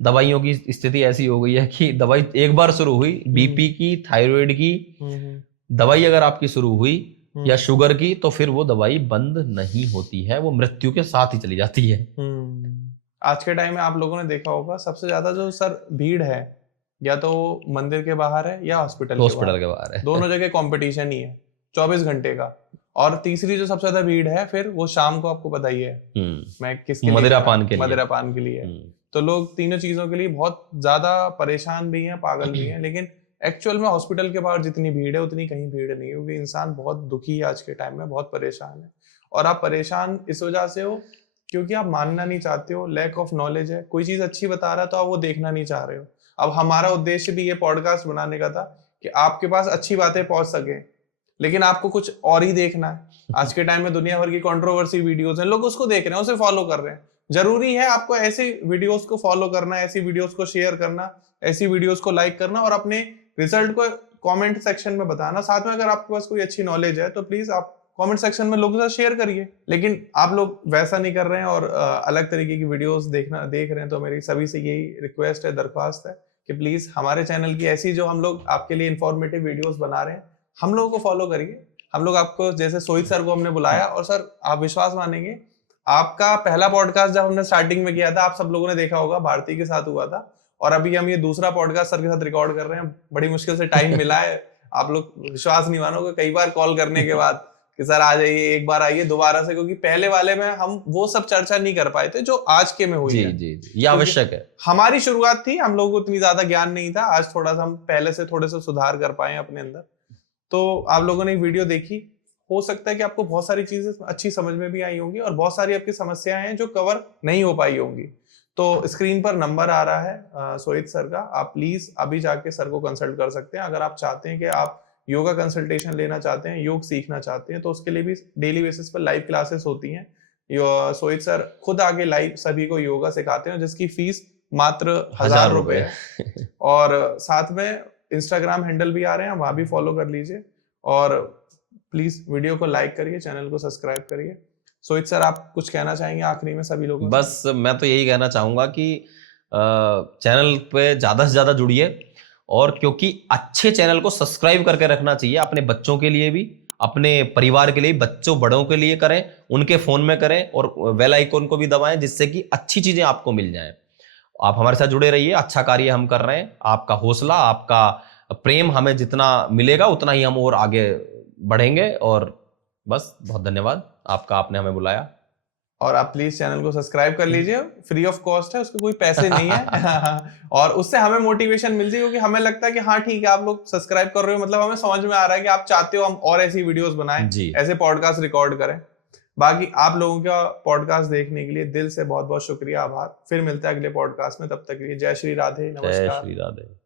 दवाइयों की स्थिति ऐसी हो गई है कि दवाई एक बार शुरू हुई, बीपी की, थायराइड की दवाई अगर आपकी शुरू हुई या शुगर की, तो फिर वो दवाई बंद नहीं होती है, वो मृत्यु के साथ ही चली जाती है। आज के टाइम में आप लोगों ने देखा होगा सबसे ज्यादा जो सर भीड़ है, या तो मंदिर के बाहर है या हॉस्पिटल के बाहर है। दोनों जगह कंपटीशन ही है 24 घंटे का। और तीसरी जो सबसे ज्यादा भीड़ है फिर वो शाम को, आपको पता ही है मैं किसके लिए, मदिरापान के लिए। तो लोग तीनों चीजों के लिए बहुत ज्यादा परेशान भी हैं, पागल भी हैं, लेकिन एक्चुअल में हॉस्पिटल के बाहर जितनी भीड़ है उतनी कहीं भीड़ नहीं है, क्योंकि इंसान बहुत दुखी है आज के टाइम में, बहुत परेशान है। और आप परेशान इस वजह से हो क्योंकि आप मानना नहीं चाहते हो, लैक ऑफ नॉलेज है। कोई चीज अच्छी बता रहा है तो आप वो देखना नहीं चाह रहे हो। अब हमारा उद्देश्य भी ये पॉडकास्ट बनाने का था कि आपके पास अच्छी बातें पहुंच सके, लेकिन आपको कुछ और ही देखना है। आज के टाइम में दुनिया भर की कंट्रोवर्सी वीडियोस हैं, लोग उसको देख रहे हैं, उसे फॉलो कर रहे हैं। जरूरी है आपको ऐसे वीडियोस को फॉलो करना, ऐसी वीडियोस को शेयर करना, ऐसी वीडियोस को लाइक करना और अपने रिजल्ट को कमेंट सेक्शन में बताना। साथ में अगर आपके पास कोई अच्छी नॉलेज है तो प्लीज आप कमेंट सेक्शन में लोगों के साथ शेयर करिए। लेकिन आप लोग वैसा नहीं कर रहे हैं और अलग तरीके की वीडियोस देख रहे हैं, तो मेरी सभी से यही रिक्वेस्ट है, दरख्वास्त है कि प्लीज हमारे चैनल की ऐसी जो हम लोग आपके लिए इंफॉर्मेटिव वीडियोस बना रहे हैं, हम लोगों को फॉलो करिए। हम लोग आपको, जैसे सोहित सर को हमने बुलाया, और सर आप विश्वास मानेंगे, आपका पहला पॉडकास्ट जब हमने स्टार्टिंग में किया था, आप सब लोगों ने देखा होगा, भारती के साथ हुआ था, और अभी हम ये दूसरा पॉडकास्ट सर के साथ रिकॉर्ड कर रहे हैं। बड़ी मुश्किल से टाइम मिला है। आप लोग विश्वास नहीं मानोगे, कई बार कॉल करने के बाद कि सर आ जाइए, एक बार आइए दोबारा से, क्योंकि पहले वाले में हम वो सब चर्चा नहीं कर पाए थे जो आज के में हुई है। जी, ये आवश्यक है। हमारी शुरुआत थी, हम लोगों को उतनी ज्यादा ज्ञान नहीं था, आज थोड़ा सा हम पहले से थोड़े से सुधार कर पाए अपने अंदर। तो आप लोगों ने वीडियो देखी, हो सकता है कि आपको बहुत सारी चीजें अच्छी समझ में भी आई होंगी और बहुत सारी आपकी समस्याएं हैं जो कवर नहीं हो पाई होंगी। तो स्क्रीन पर नंबर आ रहा है सोहित सर का, आप प्लीज अभी जाके सर को कंसल्ट कर सकते हैं। अगर आप चाहते हैं कि आप योगा कंसल्टेशन लेना चाहते हैं, योग सीखना चाहते हैं, तो उसके लिए भी डेली बेसिस पर लाइव क्लासेस होती हैं। सोहित सर खुद आगे लाइव सभी को योगा सिखाते हैं, जिसकी फीस मात्र 1000 रुपए है। और साथ में इंस्टाग्राम हैंडल भी आ रहे हैं, वहां भी फॉलो कर लीजिए। और प्लीज वीडियो को लाइक करिए, चैनल को सब्सक्राइब करिए। सोहित सर, आप कुछ कहना चाहेंगे आखिरी में सभी लोगों? बस मैं तो यही कहना चाहूंगा कि चैनल पे ज्यादा से ज्यादा जुड़िए, और क्योंकि अच्छे चैनल को सब्सक्राइब करके रखना चाहिए, अपने बच्चों के लिए भी, अपने परिवार के लिए, बच्चों बड़ों के लिए करें, उनके फोन में करें, और बेल आइकन को भी दबाएं, जिससे कि अच्छी चीजें आपको मिल जाएं। आप हमारे साथ जुड़े रहिए, अच्छा कार्य हम कर रहे हैं। आपका हौसला, आपका प्रेम हमें जितना मिलेगा उतना ही हम और आगे बढ़ेंगे। और बस बहुत धन्यवाद आपका, आपने हमें बुलाया। और आप प्लीज चैनल को सब्सक्राइब कर लीजिए, फ्री ऑफ कॉस्ट है, उसके कोई पैसे नहीं है। और उससे हमें मोटिवेशन मिलती है, क्योंकि हमें लगता है कि हाँ ठीक है, आप लोग सब्सक्राइब कर रहे हो, मतलब हमें समझ में आ रहा है कि आप चाहते हो हम और ऐसी वीडियोस बनाएं, ऐसे पॉडकास्ट रिकॉर्ड करें। बाकी आप लोगों का पॉडकास्ट देखने के लिए दिल से बहुत बहुत शुक्रिया, आभार। फिर मिलते हैं अगले पॉडकास्ट में, तब तक के लिए जय श्री राधे, नमस्कार। जय श्री राधे।